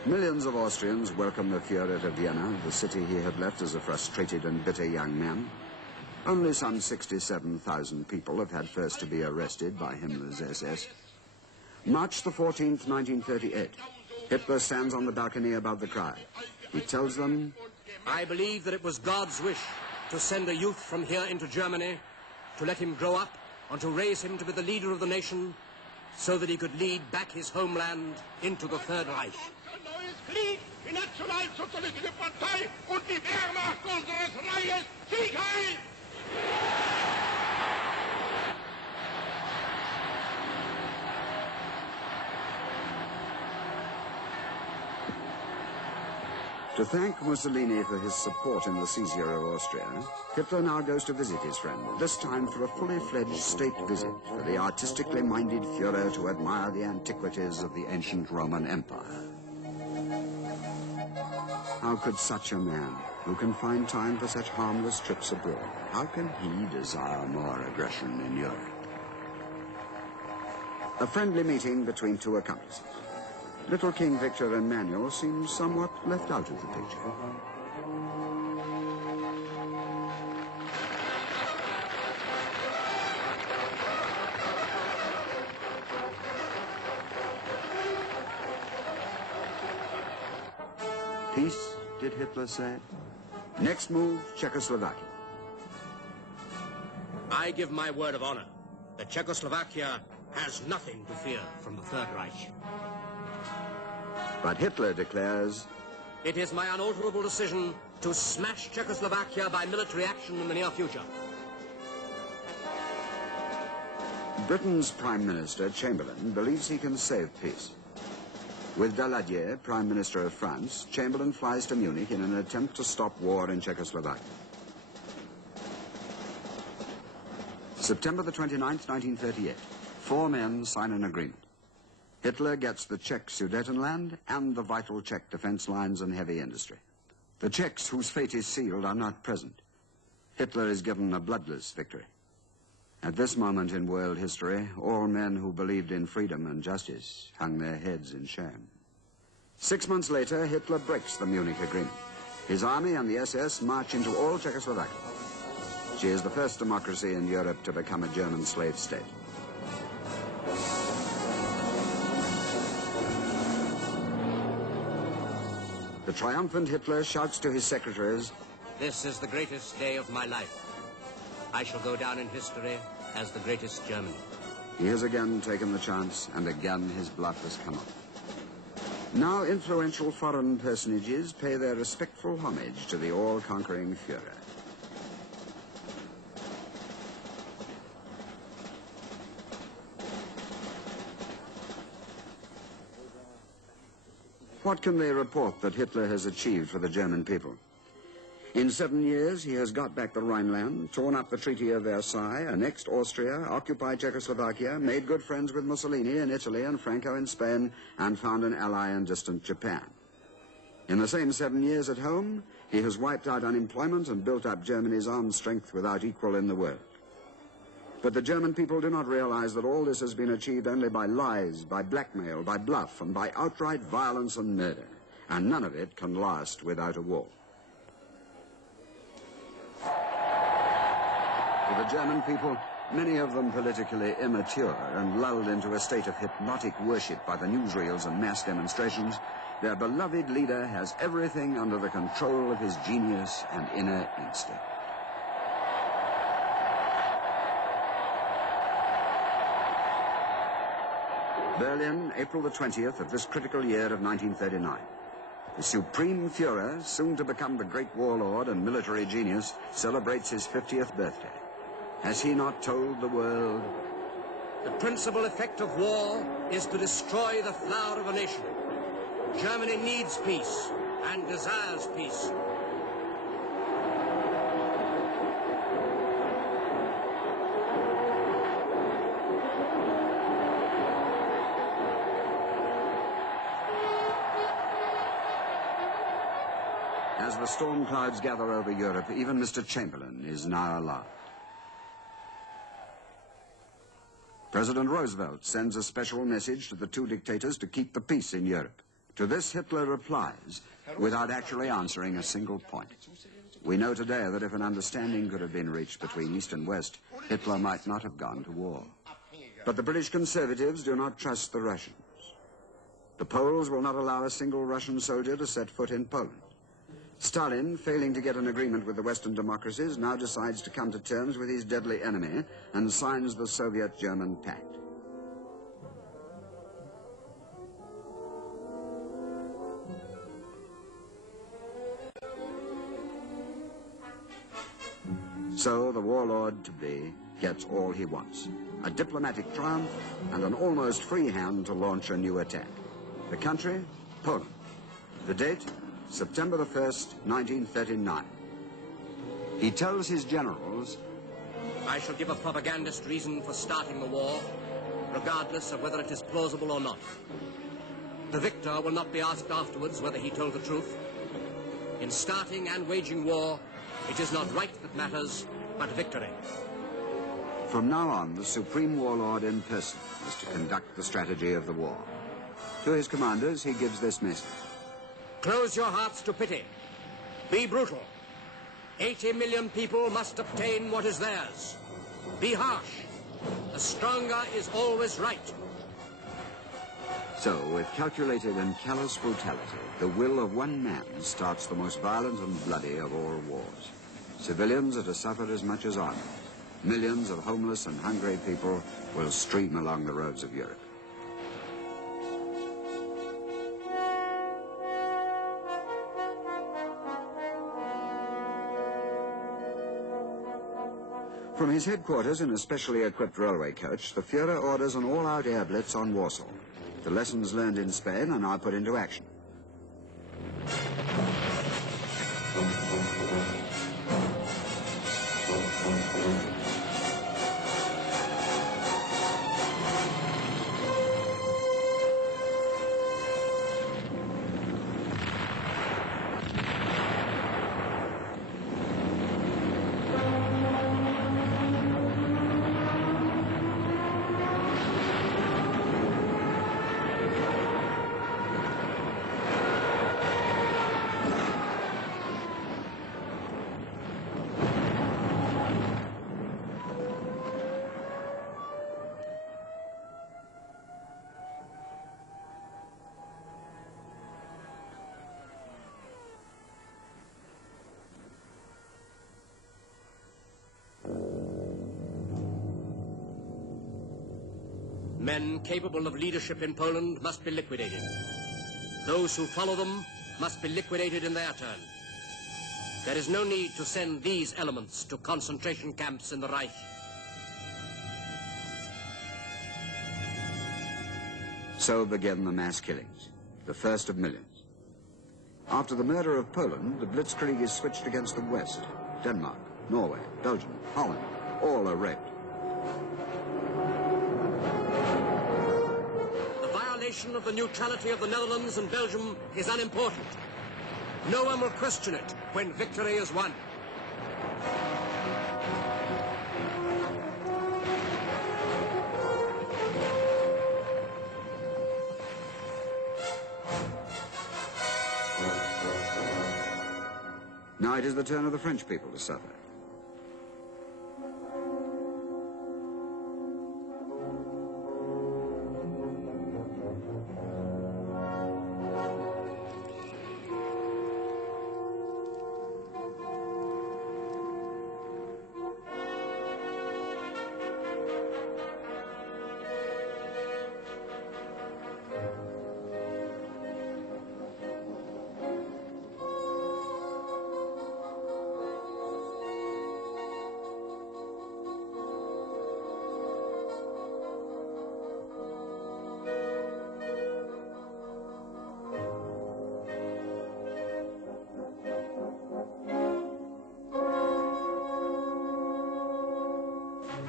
Millions of Austrians welcome the Führer to Vienna, the city he had left as a frustrated and bitter young man. Only some 67,000 people have had first to be arrested by Himmler's SS. March the 14th, 1938. Hitler stands on the balcony above the crowd. He tells them, I believe that it was God's wish to send a youth from here into Germany, to let him grow up and to raise him to be the leader of the nation, so that he could lead back his homeland into the Third Reich. Krieg, die Nationalsozialistische Partei und die Wehrmacht unseres Reiches, Sieg heil! To thank Mussolini for his support in the seizure of Austria, Hitler now goes to visit his friend, this time for a fully fledged state visit for the artistically minded Führer to admire the antiquities of the ancient Roman Empire. How could such a man, who can find time for such harmless trips abroad, how can he desire more aggression in Europe? A friendly meeting between two accomplices. Little King Victor and Manuel seem somewhat left out of the picture. Peace, did Hitler say? Next move, Czechoslovakia. I give my word of honor that Czechoslovakia has nothing to fear from the Third Reich. But Hitler declares, it is my unalterable decision to smash Czechoslovakia by military action in the near future. Britain's Prime Minister, Chamberlain, believes he can save peace. With Daladier, Prime Minister of France, Chamberlain flies to Munich in an attempt to stop war in Czechoslovakia. September the 29th, 1938. 4 men sign an agreement. Hitler gets the Czech Sudetenland and the vital Czech defense lines and heavy industry. The Czechs, whose fate is sealed, are not present. Hitler is given a bloodless victory. At this moment in world history, all men who believed in freedom and justice hung their heads in shame. 6 months later, Hitler breaks the Munich Agreement. His army and the SS march into all Czechoslovakia. She is the first democracy in Europe to become a German slave state. The triumphant Hitler shouts to his secretaries, "This is the greatest day of my life. I shall go down in history as the greatest German." He has again taken the chance, and again his bluff has come up. Now influential foreign personages pay their respectful homage to the all-conquering Führer. What can they report that Hitler has achieved for the German people? In 7 years, he has got back the Rhineland, torn up the Treaty of Versailles, annexed Austria, occupied Czechoslovakia, made good friends with Mussolini in Italy and Franco in Spain, and found an ally in distant Japan. In the same 7 years at home, he has wiped out unemployment and built up Germany's armed strength without equal in the world. But the German people do not realize that all this has been achieved only by lies, by blackmail, by bluff, and by outright violence and murder. And none of it can last without a war. For the German people, many of them politically immature and lulled into a state of hypnotic worship by the newsreels and mass demonstrations, their beloved leader has everything under the control of his genius and inner instinct. Berlin, April the 20th of this critical year of 1939. The Supreme Führer, soon to become the great warlord and military genius, celebrates his 50th birthday. Has he not told the world? The principal effect of war is to destroy the flower of a nation. Germany needs peace and desires peace. As the storm clouds gather over Europe, even Mr. Chamberlain is now alarmed. President Roosevelt sends a special message to the two dictators to keep the peace in Europe. To this, Hitler replies without actually answering a single point. We know today that if an understanding could have been reached between East and West, Hitler might not have gone to war. But the British conservatives do not trust the Russians. The Poles will not allow a single Russian soldier to set foot in Poland. Stalin, failing to get an agreement with the Western democracies, now decides to come to terms with his deadly enemy and signs the Soviet-German Pact. So the warlord-to-be gets all he wants: a diplomatic triumph and an almost free hand to launch a new attack. The country? Poland. The date? September the 1st, 1939. He tells his generals, "I shall give a propagandist reason for starting the war, regardless of whether it is plausible or not. The victor will not be asked afterwards whether he told the truth. In starting and waging war, it is not right that matters, but victory." From now on, the supreme warlord in person is to conduct the strategy of the war. To his commanders, he gives this message: Close your hearts to pity. Be brutal. 80 million people must obtain what is theirs. Be harsh. The stronger is always right. So, with calculated and callous brutality, the will of one man starts the most violent and bloody of all wars. Civilians are to suffer as much as armies. Millions of homeless and hungry people will stream along the roads of Europe. From his headquarters in a specially equipped railway coach, the Führer orders an all-out air blitz on Warsaw. The lessons learned in Spain are now put into action. Men capable of leadership in Poland must be liquidated. Those who follow them must be liquidated in their turn. There is no need to send these elements to concentration camps in the Reich. So begin the mass killings, the first of millions. After the murder of Poland, the blitzkrieg is switched against the West. Denmark, Norway, Belgium, Holland, all are raped. Of the neutrality of the Netherlands and Belgium is unimportant. No one will question it when victory is won. Now it is the turn of the French people to suffer.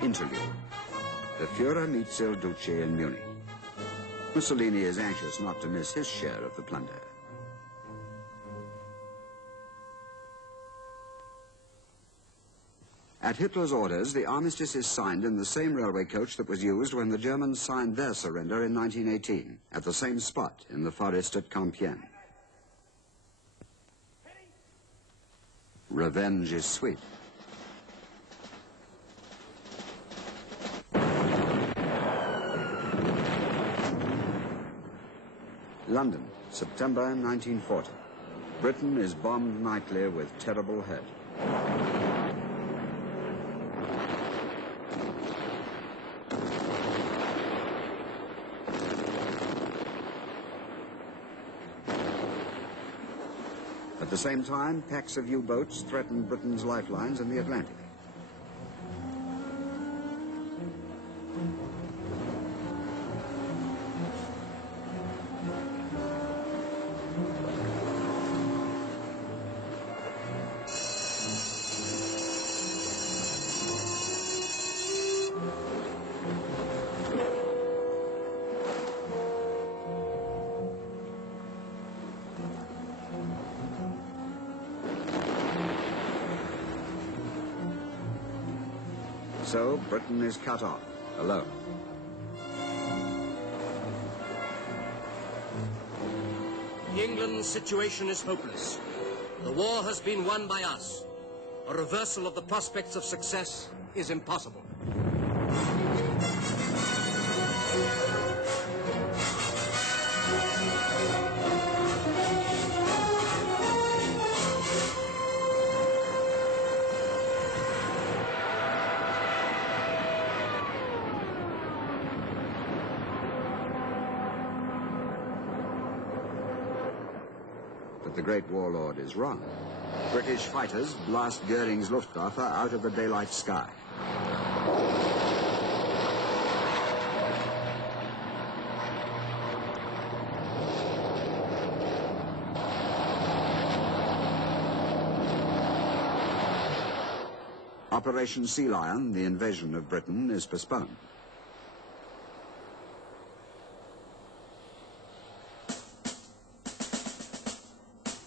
Interlude. The Führer meets Il Duce in Munich. Mussolini is anxious not to miss his share of the plunder. At Hitler's orders, the armistice is signed in the same railway coach that was used when the Germans signed their surrender in 1918, at the same spot in the forest at Compiègne. Revenge is sweet. London, September 1940. Britain is bombed nightly with terrible hurt. At the same time, packs of U-boats threaten Britain's lifelines in the Atlantic. So Britain is cut off, alone. England's situation is hopeless. The war has been won by us. A reversal of the prospects of success is impossible. that the great warlord is wrong. British fighters blast Goering's Luftwaffe out of the daylight sky. Operation Sea Lion, the invasion of Britain, is postponed.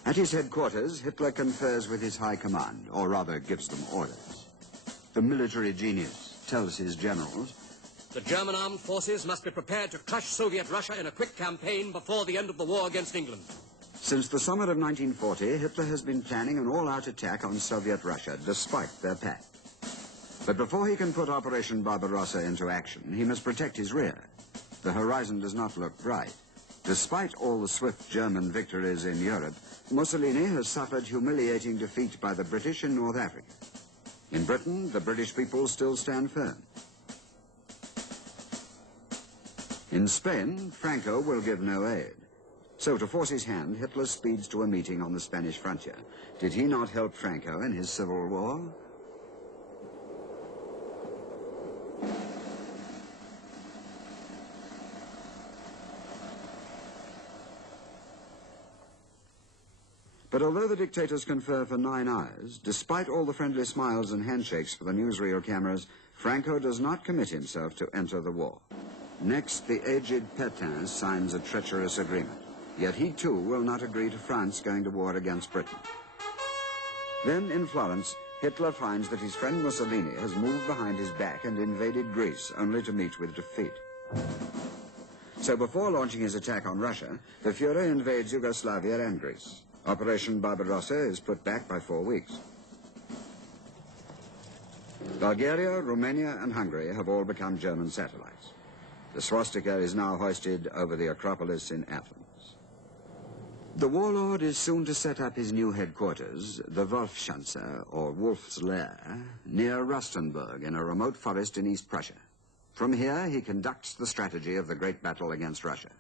At his headquarters, Hitler confers with his high command, or rather gives them orders. The military genius tells his generals, the German armed forces must be prepared to crush Soviet Russia in a quick campaign before the end of the war against England. Since the summer of 1940, Hitler has been planning an all-out attack on Soviet Russia, despite their pact. But before he can put Operation Barbarossa into action, he must protect his rear. The horizon does not look bright. Despite all the swift German victories in Europe, Mussolini has suffered humiliating defeat by the British in North Africa. In Britain, the British people still stand firm. In Spain, Franco will give no aid. So to force his hand, Hitler speeds to a meeting on the Spanish frontier. Did he not help Franco in his civil war? But although the dictators confer for 9 hours, despite all the friendly smiles and handshakes for the newsreel cameras, Franco does not commit himself to enter the war. Next, the aged Pétain signs a treacherous agreement. Yet he too will not agree to France going to war against Britain. Then in Florence, Hitler finds that his friend Mussolini has moved behind his back and invaded Greece, only to meet with defeat. So before launching his attack on Russia, the Führer invades Yugoslavia and Greece. Operation Barbarossa is put back by 4 weeks. Bulgaria, Romania, and Hungary have all become German satellites. The swastika is now hoisted over the Acropolis in Athens. The warlord is soon to set up his new headquarters, the Wolfschanze, or Wolf's Lair, near Rustenburg in a remote forest in East Prussia. From here, he conducts the strategy of the great battle against Russia.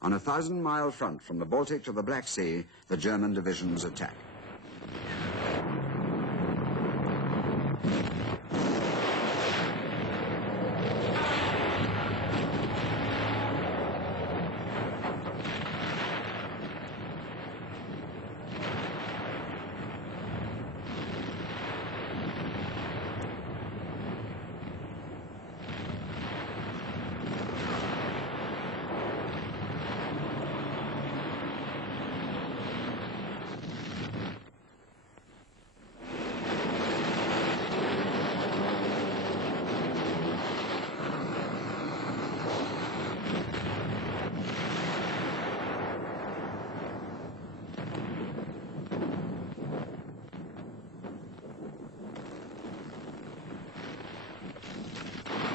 On a 1,000-mile front from the Baltic to the Black Sea, the German divisions attack.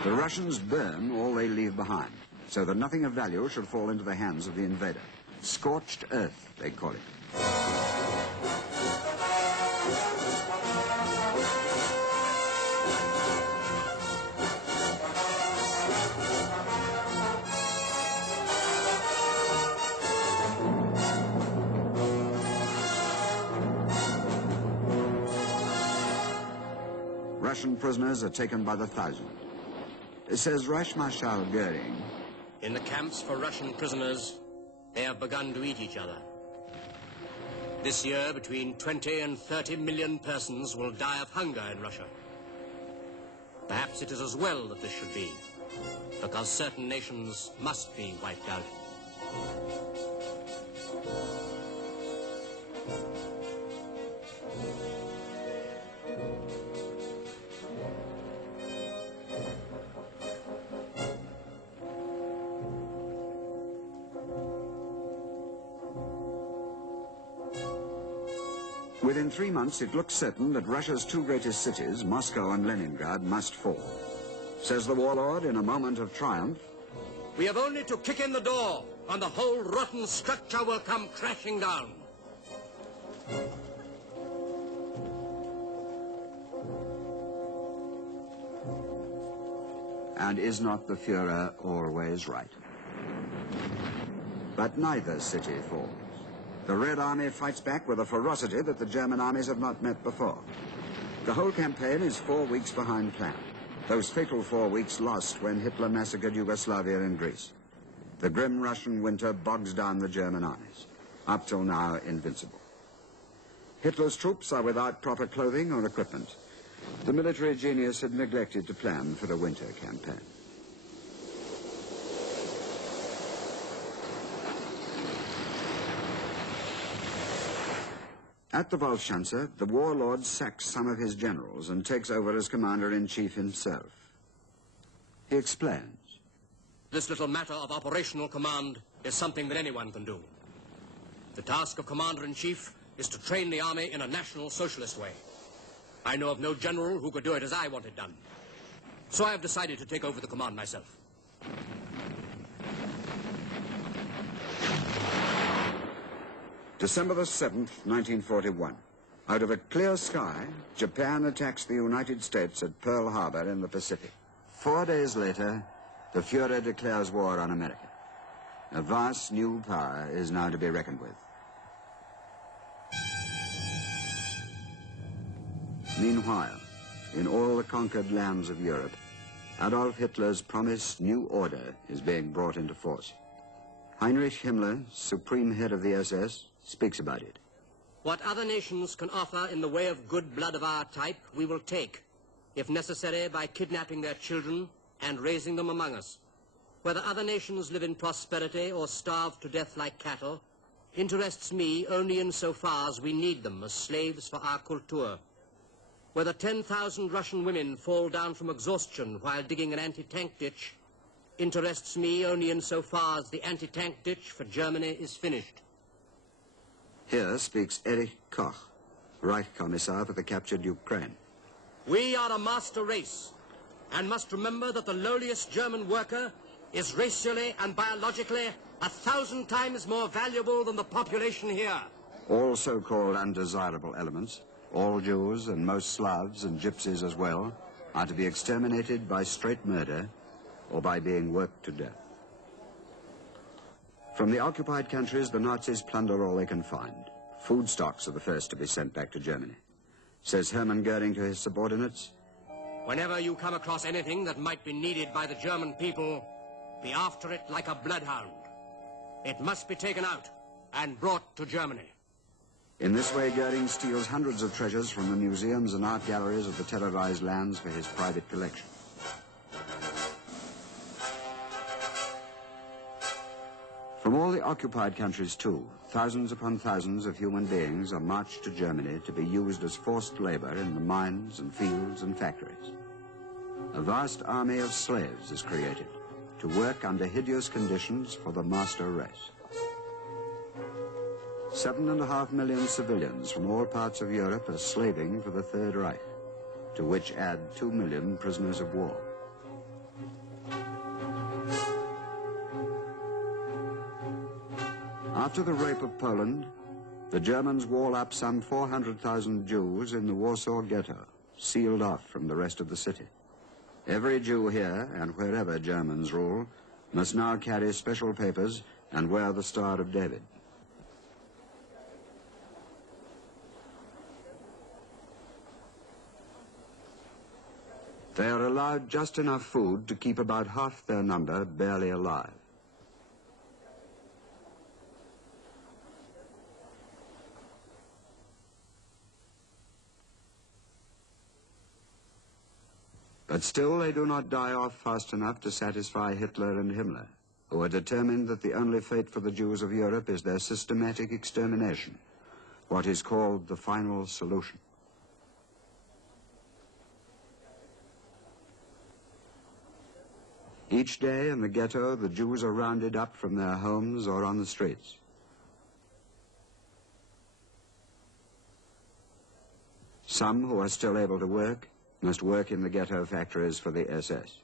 The Russians burn all they leave behind, so that nothing of value should fall into the hands of the invader. Scorched earth, they call it. Russian prisoners are taken by the thousand. It says Reichsmarschall Goering, in the camps for Russian prisoners, they have begun to eat each other. This year, between 20 and 30 million persons will die of hunger in Russia. Perhaps it is as well that this should be, because certain nations must be wiped out. Within 3 months, it looks certain that Russia's 2 greatest cities, Moscow and Leningrad, must fall. Says the warlord in a moment of triumph, we have only to kick in the door, and the whole rotten structure will come crashing down. And is not the Führer always right? But neither city falls. The Red Army fights back with a ferocity that the German armies have not met before. The whole campaign is 4 weeks behind plan. Those fatal 4 weeks lost when Hitler massacred Yugoslavia and Greece. The grim Russian winter bogs down the German armies, up till now invincible. Hitler's troops are without proper clothing or equipment. The military genius had neglected to plan for the winter campaign. At the Wolfschanze, the warlord sacks some of his generals and takes over as commander-in-chief himself. He explains. This little matter of operational command is something that anyone can do. The task of commander-in-chief is to train the army in a national socialist way. I know of no general who could do it as I want it done. So I have decided to take over the command myself. December the 7th, 1941. Out of a clear sky, Japan attacks the United States at Pearl Harbor in the Pacific. 4 days later, the Fuhrer declares war on America. A vast new power is now to be reckoned with. Meanwhile, in all the conquered lands of Europe, Adolf Hitler's promised new order is being brought into force. Heinrich Himmler, supreme head of the SS, speaks about it. What other nations can offer in the way of good blood of our type, we will take, if necessary, by kidnapping their children and raising them among us. Whether other nations live in prosperity or starve to death like cattle interests me only insofar as we need them as slaves for our Kultur. Whether 10,000 Russian women fall down from exhaustion while digging an anti-tank ditch interests me only insofar as the anti-tank ditch for Germany is finished. Here speaks Erich Koch, Reich Commissar for the captured Ukraine. We are a master race and must remember that the lowliest German worker is racially and biologically 1,000 times more valuable than the population here. All so-called undesirable elements, all Jews and most Slavs and Gypsies as well, are to be exterminated by straight murder or by being worked to death. From the occupied countries, the Nazis plunder all they can find. Food stocks are the first to be sent back to Germany. Says Hermann Goering to his subordinates, "Whenever you come across anything that might be needed by the German people, be after it like a bloodhound. It must be taken out and brought to Germany." In this way, Goering steals hundreds of treasures from the museums and art galleries of the terrorized lands for his private collection. From all the occupied countries, too, thousands upon thousands of human beings are marched to Germany to be used as forced labor in the mines and fields and factories. A vast army of slaves is created to work under hideous conditions for the master race. 7.5 million civilians from all parts of Europe are slaving for the Third Reich, to which add 2 million prisoners of war. After the rape of Poland, the Germans wall up some 400,000 Jews in the Warsaw Ghetto, sealed off from the rest of the city. Every Jew here, and wherever Germans rule, must now carry special papers and wear the Star of David. They are allowed just enough food to keep about half their number barely alive. But still they do not die off fast enough to satisfy Hitler and Himmler, who are determined that the only fate for the Jews of Europe is their systematic extermination, what is called the final solution. Each day in the ghetto, the Jews are rounded up from their homes or on the streets. Some who are still able to work must work in the ghetto factories for the SS.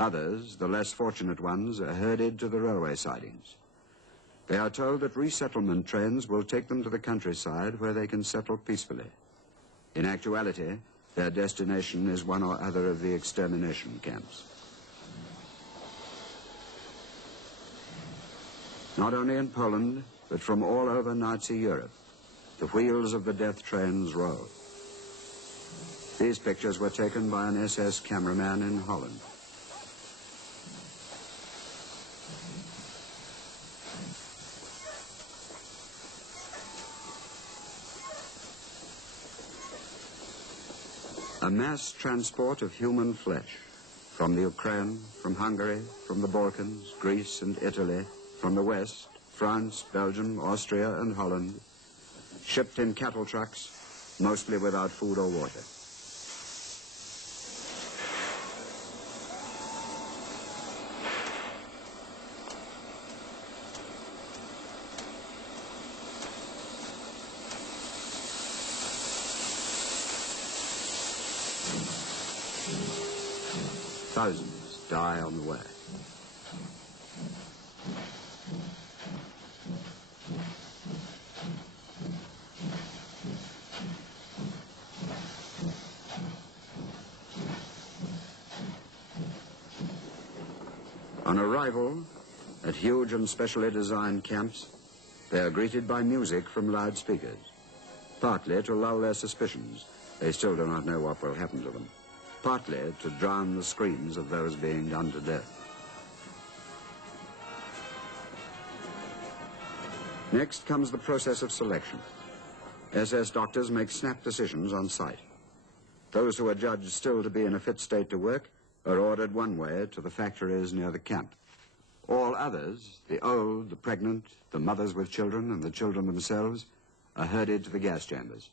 Others, the less fortunate ones, are herded to the railway sidings. They are told that resettlement trains will take them to the countryside where they can settle peacefully. In actuality, their destination is one or other of the extermination camps. Not only in Poland, but from all over Nazi Europe, the wheels of the death trains roll. These pictures were taken by an SS cameraman in Holland. A mass transport of human flesh from the Ukraine, from Hungary, from the Balkans, Greece and Italy, from the West, France, Belgium, Austria and Holland, shipped in cattle trucks, mostly without food or water. Thousands die on the way. On arrival at huge and specially designed camps, they are greeted by music from loudspeakers, partly to lull their suspicions. They still do not know what will happen to them. Partly to drown the screams of those being done to death. Next comes the process of selection. SS doctors make snap decisions on sight. Those who are judged still to be in a fit state to work are ordered one way to the factories near the camp. All others, the old, the pregnant, the mothers with children, and the children themselves, are herded to the gas chambers.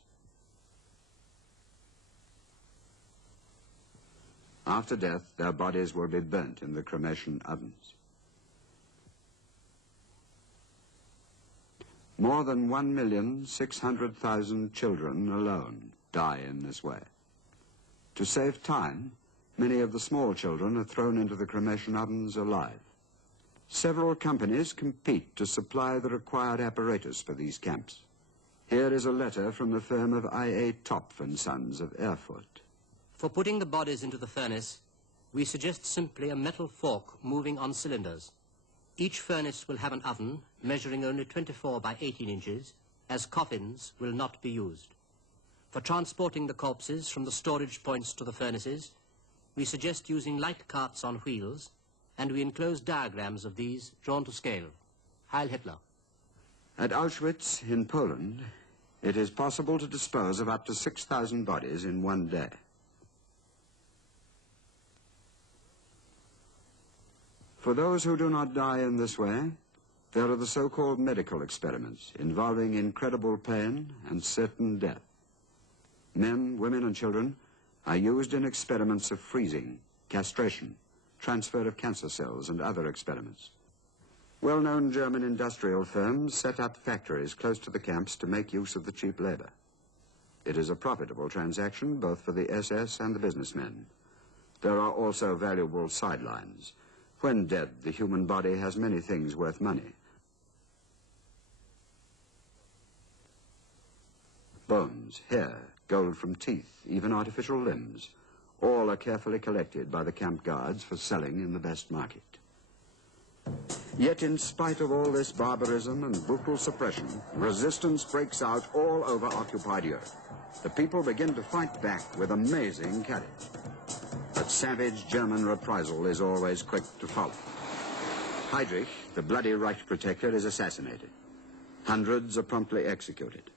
After death, their bodies will be burnt in the cremation ovens. More than 1,600,000 children alone die in this way. To save time, many of the small children are thrown into the cremation ovens alive. Several companies compete to supply the required apparatus for these camps. Here is a letter from the firm of I.A. Topf and Sons of Erfurt. For putting the bodies into the furnace, we suggest simply a metal fork moving on cylinders. Each furnace will have an oven measuring only 24 by 18 inches, as coffins will not be used. For transporting the corpses from the storage points to the furnaces, we suggest using light carts on wheels, and we enclose diagrams of these drawn to scale. Heil Hitler. At Auschwitz in Poland, it is possible to dispose of up to 6,000 bodies in one day. For those who do not die in this way, there are the so-called medical experiments involving incredible pain and certain death. Men, women and children are used in experiments of freezing, castration, transfer of cancer cells and other experiments. Well-known German industrial firms set up factories close to the camps to make use of the cheap labor. It is a profitable transaction both for the SS and the businessmen. There are also valuable sidelines. When dead, the human body has many things worth money. Bones, hair, gold from teeth, even artificial limbs, all are carefully collected by the camp guards for selling in the best market. Yet in spite of all this barbarism and brutal suppression, resistance breaks out all over occupied Europe. The people begin to fight back with amazing courage. But savage German reprisal is always quick to follow. Heydrich, the bloody Reich protector, is assassinated. Hundreds are promptly executed.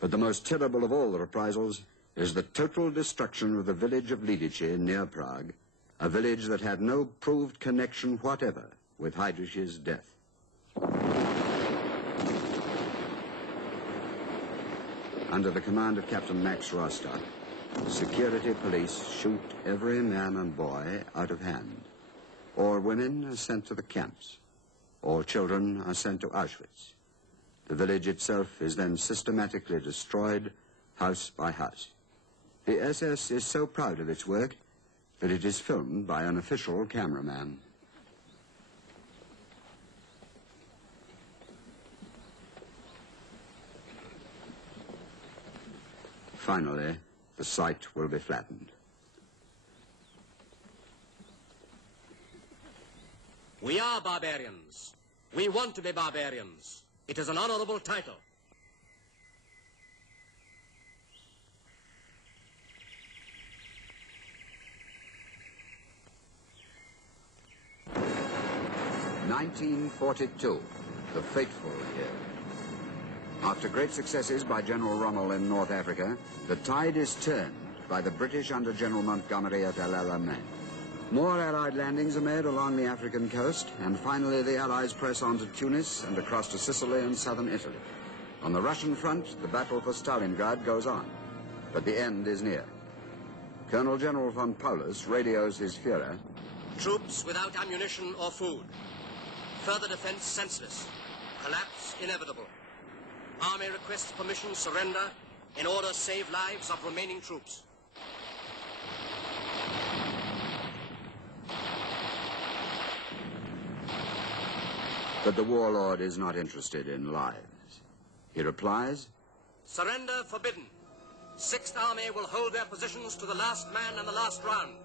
But the most terrible of all the reprisals is the total destruction of the village of Lidice near Prague, a village that had no proved connection whatever with Heydrich's death. Under the command of Captain Max Rostock, security police shoot every man and boy out of hand. All women are sent to the camps. All children are sent to Auschwitz. The village itself is then systematically destroyed, house by house. The SS is so proud of its work that it is filmed by an official cameraman. Finally, the site will be flattened. We are barbarians. We want to be barbarians. It is an honorable title. (1942), the fateful year. After great successes by General Rommel in North Africa, the tide is turned by the British under General Montgomery at El Alamein. More Allied landings are made along the African coast, and finally the Allies press on to Tunis and across to Sicily and southern Italy. On the Russian front, the battle for Stalingrad goes on, but the end is near. Colonel General von Paulus radios his Führer. Troops without ammunition or food. Further defense senseless. Collapse inevitable. Army requests permission surrender in order to save lives of remaining troops. But the warlord is not interested in lives. He replies, "Surrender forbidden. 6th Army will hold their positions to the last man and the last round,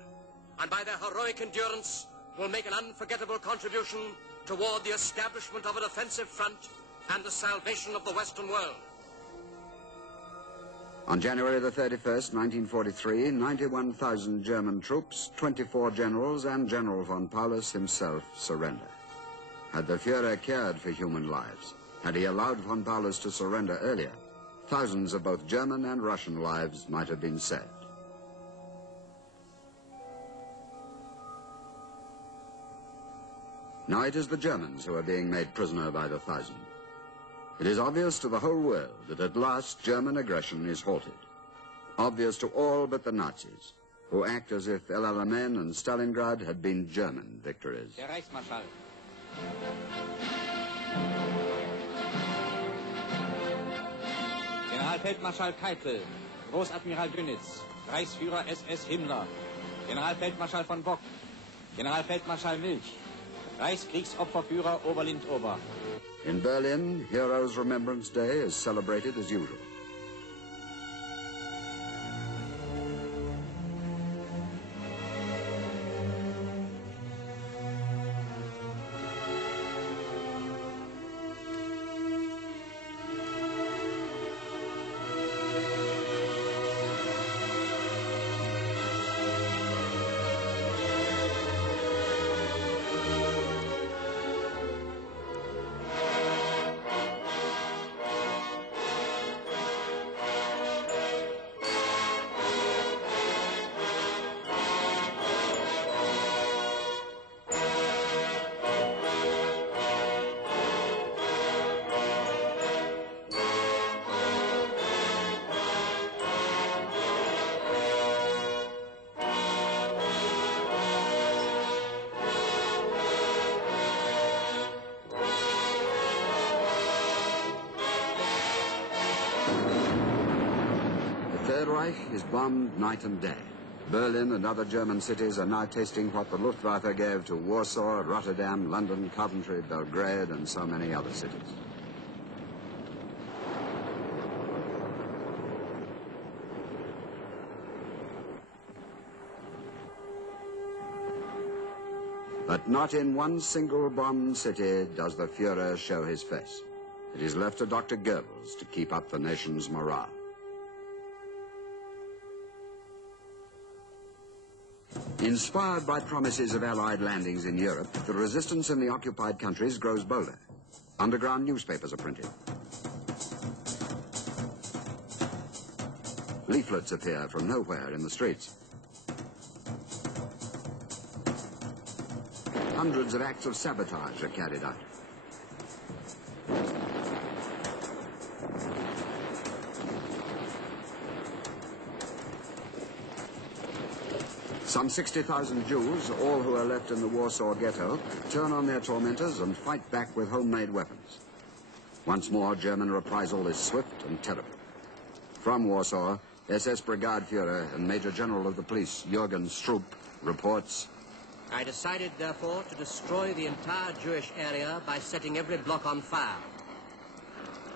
and by their heroic endurance will make an unforgettable contribution toward the establishment of a defensive front and the salvation of the Western world." On January the 31st, 1943, 91,000 German troops, 24 generals, and General von Paulus himself surrender. Had the Führer cared for human lives, had he allowed von Paulus to surrender earlier, thousands of both German and Russian lives might have been saved. Now it is the Germans who are being made prisoner by the thousand. It is obvious to the whole world that at last German aggression is halted. Obvious to all but the Nazis, who act as if El Alamein and Stalingrad had been German victories. Der Reichsmarschall. Generalfeldmarschall Keitel, Großadmiral Dönitz, Reichsführer SS Himmler, Generalfeldmarschall von Bock, Generalfeldmarschall Milch, Reichskriegsopferführer Oberlin-Ober. In Berlin, Heroes' Remembrance Day is celebrated as usual. The Third Reich is bombed night and day. Berlin and other German cities are now tasting what the Luftwaffe gave to Warsaw, Rotterdam, London, Coventry, Belgrade, and so many other cities. But not in one single bombed city does the Führer show his face. It is left to Dr. Goebbels to keep up the nation's morale. Inspired by promises of Allied landings in Europe, the resistance in the occupied countries grows bolder. Underground newspapers are printed. Leaflets appear from nowhere in the streets. Hundreds of acts of sabotage are carried out. Some 60,000 Jews, all who are left in the Warsaw ghetto, turn on their tormentors and fight back with homemade weapons. Once more, German reprisal is swift and terrible. From Warsaw, SS Brigade Führer and Major General of the Police, Jürgen Stroop, reports, I decided, therefore, to destroy the entire Jewish area by setting every block on fire.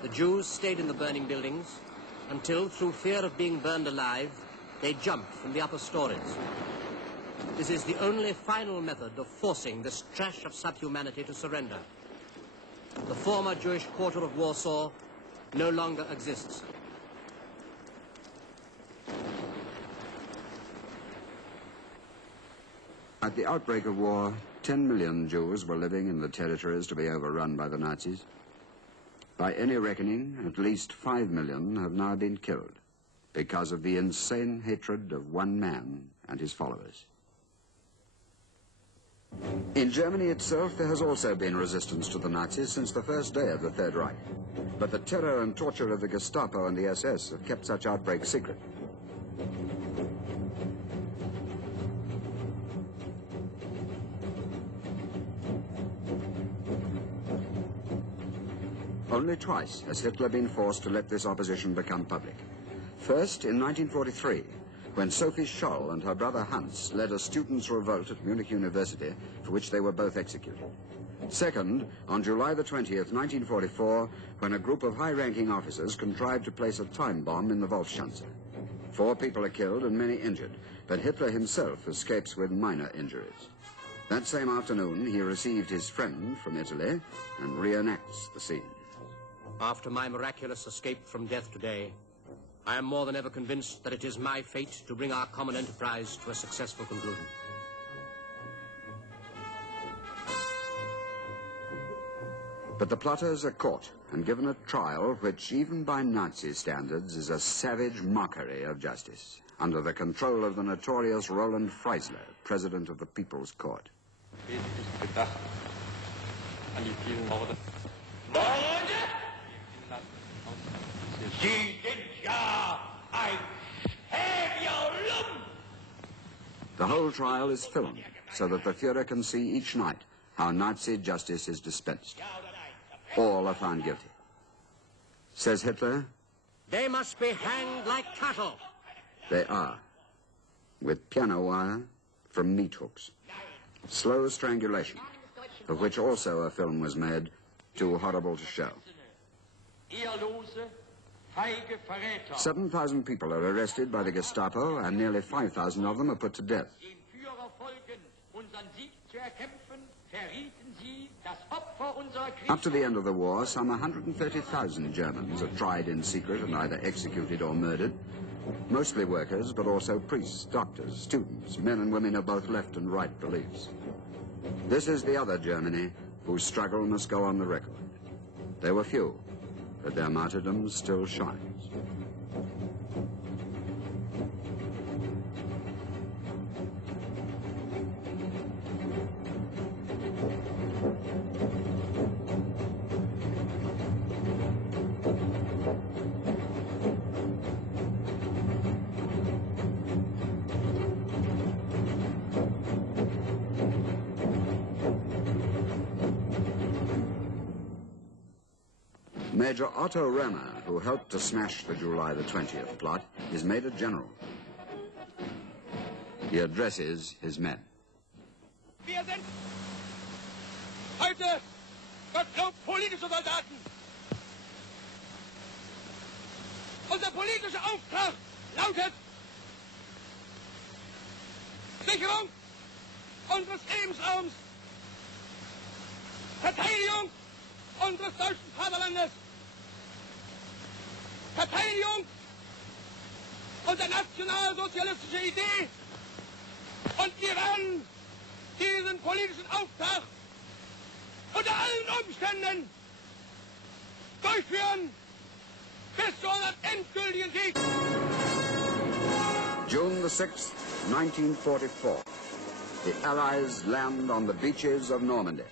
The Jews stayed in the burning buildings until, through fear of being burned alive, they jumped from the upper stories. This is the only final method of forcing this trash of subhumanity to surrender. The former Jewish quarter of Warsaw no longer exists. At the outbreak of war, 10 million Jews were living in the territories to be overrun by the Nazis. By any reckoning, at least 5 million have now been killed because of the insane hatred of one man and his followers. In Germany itself, there has also been resistance to the Nazis since the first day of the Third Reich. But the terror and torture of the Gestapo and the SS have kept such outbreaks secret. Only twice has Hitler been forced to let this opposition become public. First, in 1943, when Sophie Scholl and her brother Hans led a students' revolt at Munich University, for which they were both executed. Second, on July the 20th, 1944, when a group of high-ranking officers contrived to place a time bomb in the Wolfschanze. 4 people are killed and many injured, but Hitler himself escapes with minor injuries. That same afternoon, he received his friend from Italy and reenacts the scene. After my miraculous escape from death today, I am more than ever convinced that it is my fate to bring our common enterprise to a successful conclusion. But the plotters are caught and given a trial which, even by Nazi standards, is a savage mockery of justice, under the control of the notorious Roland Freisler, president of the People's Court. The whole trial is filmed so that the Führer can see each night how Nazi justice is dispensed. All are found guilty. Says Hitler, "They must be hanged like cattle." They are, with piano wire from meat hooks. Slow strangulation, of which also a film was made, too horrible to show. 7,000 people are arrested by the Gestapo, and nearly 5,000 of them are put to death. Up to the end of the war, some 130,000 Germans are tried in secret and either executed or murdered. Mostly workers, but also priests, doctors, students, men and women of both left and right beliefs. This is the other Germany whose struggle must go on the record. They were few, but their martyrdom still shines. Major Otto Remmer, who helped to smash the July the 20th plot, is made a general. He addresses his men. Wir sind heute Gottlob politische Soldaten. Unser politischer Auftrag lautet Sicherung unseres Lebensraums, Verteidigung unseres deutschen Vaterlandes, Verteidigung unserer nationalsozialistischen Idee, und wir werden diesen politischen Auftrag unter allen Umständen durchführen bis zu unserem endgültigen Sieg. June the 6th, 1944. The Allies land on the beaches of Normandy.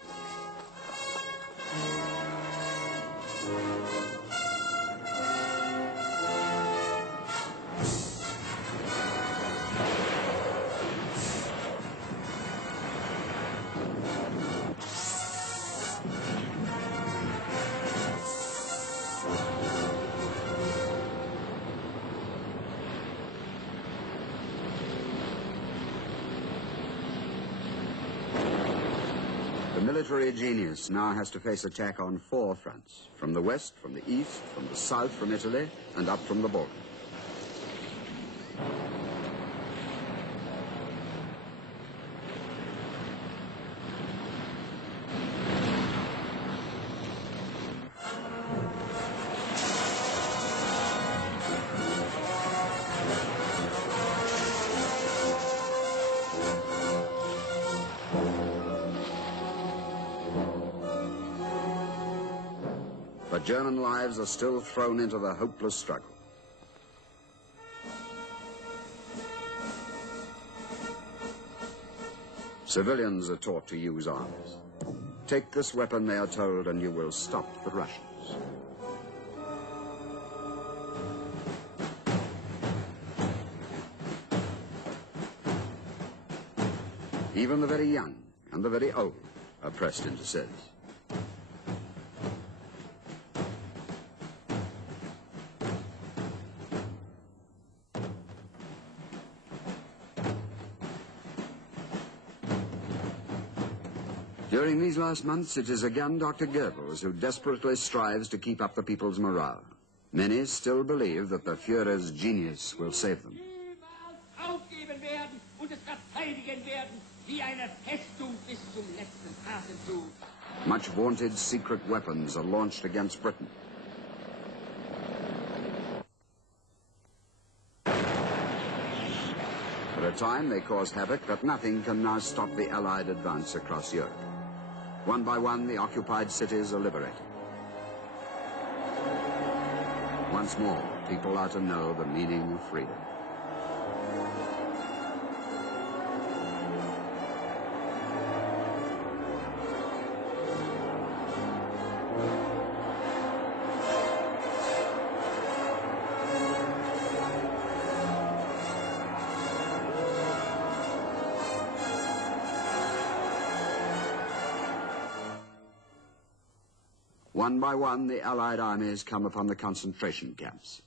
The military genius now has to face attack on 4 fronts: from the west, from the east, from the south, from Italy, and up from the Balkans. but German lives are still thrown into the hopeless struggle. Civilians are taught to use arms. Take this weapon, they are told, and you will stop the Russians. Even the very young and the very old are pressed into service. During these last months, it is again Dr. Goebbels who desperately strives to keep up the people's morale. Many still believe that the Führer's genius will save them. Much vaunted secret weapons are launched against Britain. For a time, they cause havoc, but nothing can now stop the Allied advance across Europe. One by one, the occupied cities are liberated. Once more, people are to know the meaning of freedom. One by one, the Allied armies come upon the concentration camps.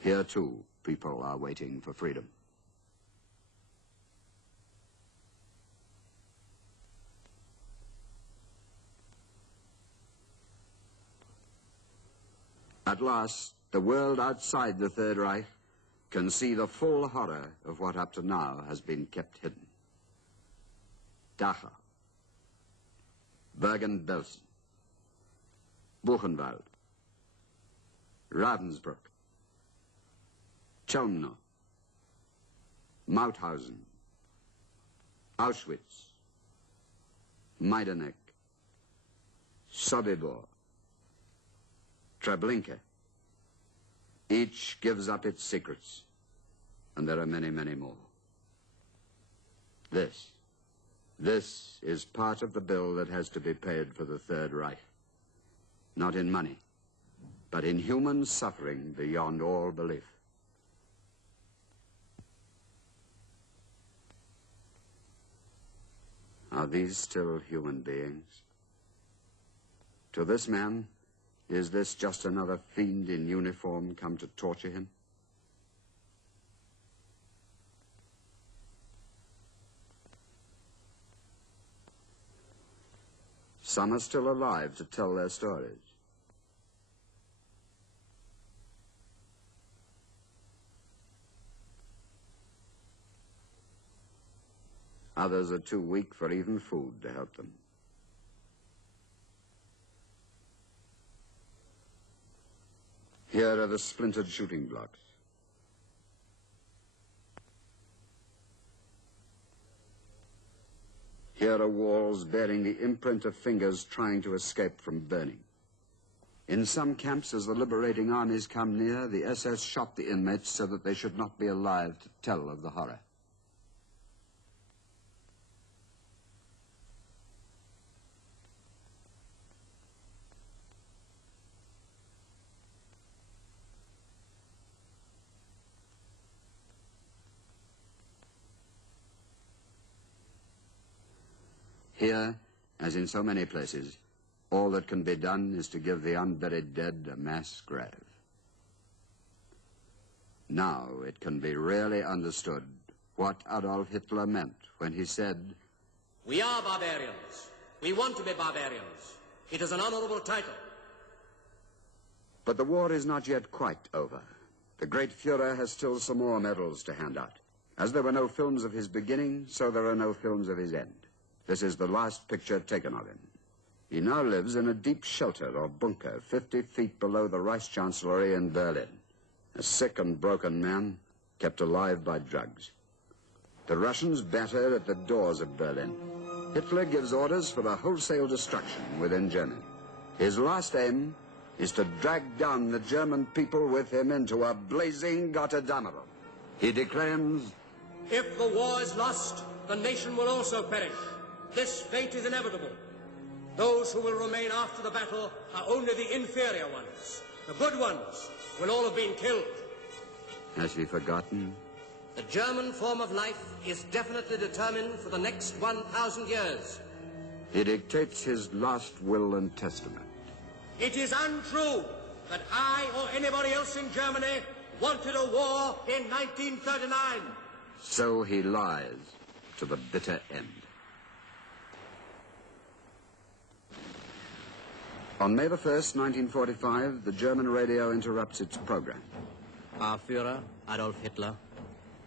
Here, too, people are waiting for freedom. At last, the world outside the Third Reich can see the full horror of what up to now has been kept hidden. Dachau, Bergen-Belsen, Buchenwald, Ravensbrück, Chelmno, Mauthausen, Auschwitz, Majdanek, Sobibor, Treblinka. Each gives up its secrets, and there are many, many more. This is part of the bill that has to be paid for the Third Reich. Not in money, but in human suffering beyond all belief. Are these still human beings? To this man, is this just another fiend in uniform come to torture him? Some are still alive to tell their stories. Others are too weak for even food to help them. Here are the splintered shooting blocks. Here are walls bearing the imprint of fingers trying to escape from burning. In some camps, as the liberating armies come near, the SS shot the inmates so that they should not be alive to tell of the horror. Here, as in so many places, all that can be done is to give the unburied dead a mass grave. Now it can be really understood what Adolf Hitler meant when he said, "We are barbarians. We want to be barbarians. It is an honorable title." But the war is not yet quite over. The great Führer has still some more medals to hand out. As there were no films of his beginning, so there are no films of his end. This is the last picture taken of him. He now lives in a deep shelter or bunker 50 feet below the Reichschancellery in Berlin. A sick and broken man kept alive by drugs. The Russians batter at the doors of Berlin. Hitler gives orders for the wholesale destruction within Germany. His last aim is to drag down the German people with him into a blazing Gotterdammerung. He declaims, "If the war is lost, the nation will also perish. This fate is inevitable. Those who will remain after the battle are only the inferior ones. The good ones will all have been killed." Has he forgotten? The German form of life is definitely determined for the next 1,000 years. He dictates his last will and testament. It is untrue that I or anybody else in Germany wanted a war in 1939. So he lies to the bitter end. On May the 1st, 1945, the German radio interrupts its program. Our Führer, Adolf Hitler,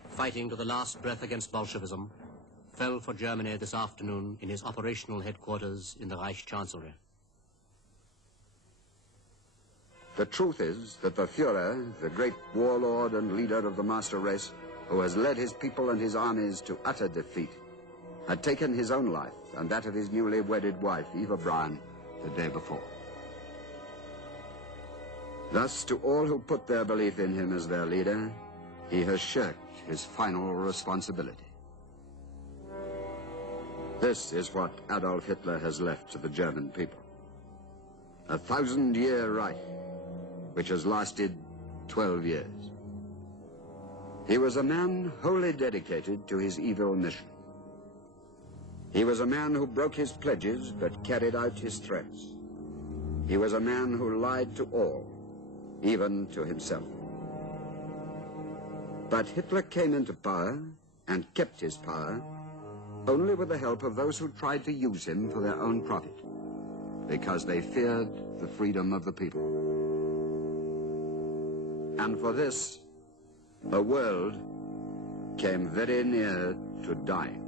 fighting to the last breath against Bolshevism, fell for Germany this afternoon in his operational headquarters in the Reich Chancellery. The truth is that the Führer, the great warlord and leader of the master race, who has led his people and his armies to utter defeat, had taken his own life and that of his newly wedded wife, Eva Braun, the day before. Thus, to all who put their belief in him as their leader, he has shirked his final responsibility. This is what Adolf Hitler has left to the German people. A 1,000-year Reich, which has lasted 12 years. He was a man wholly dedicated to his evil mission. He was a man who broke his pledges but carried out his threats. He was a man who lied to all, even to himself. But Hitler came into power and kept his power only with the help of those who tried to use him for their own profit, because they feared the freedom of the people. And for this, the world came very near to dying.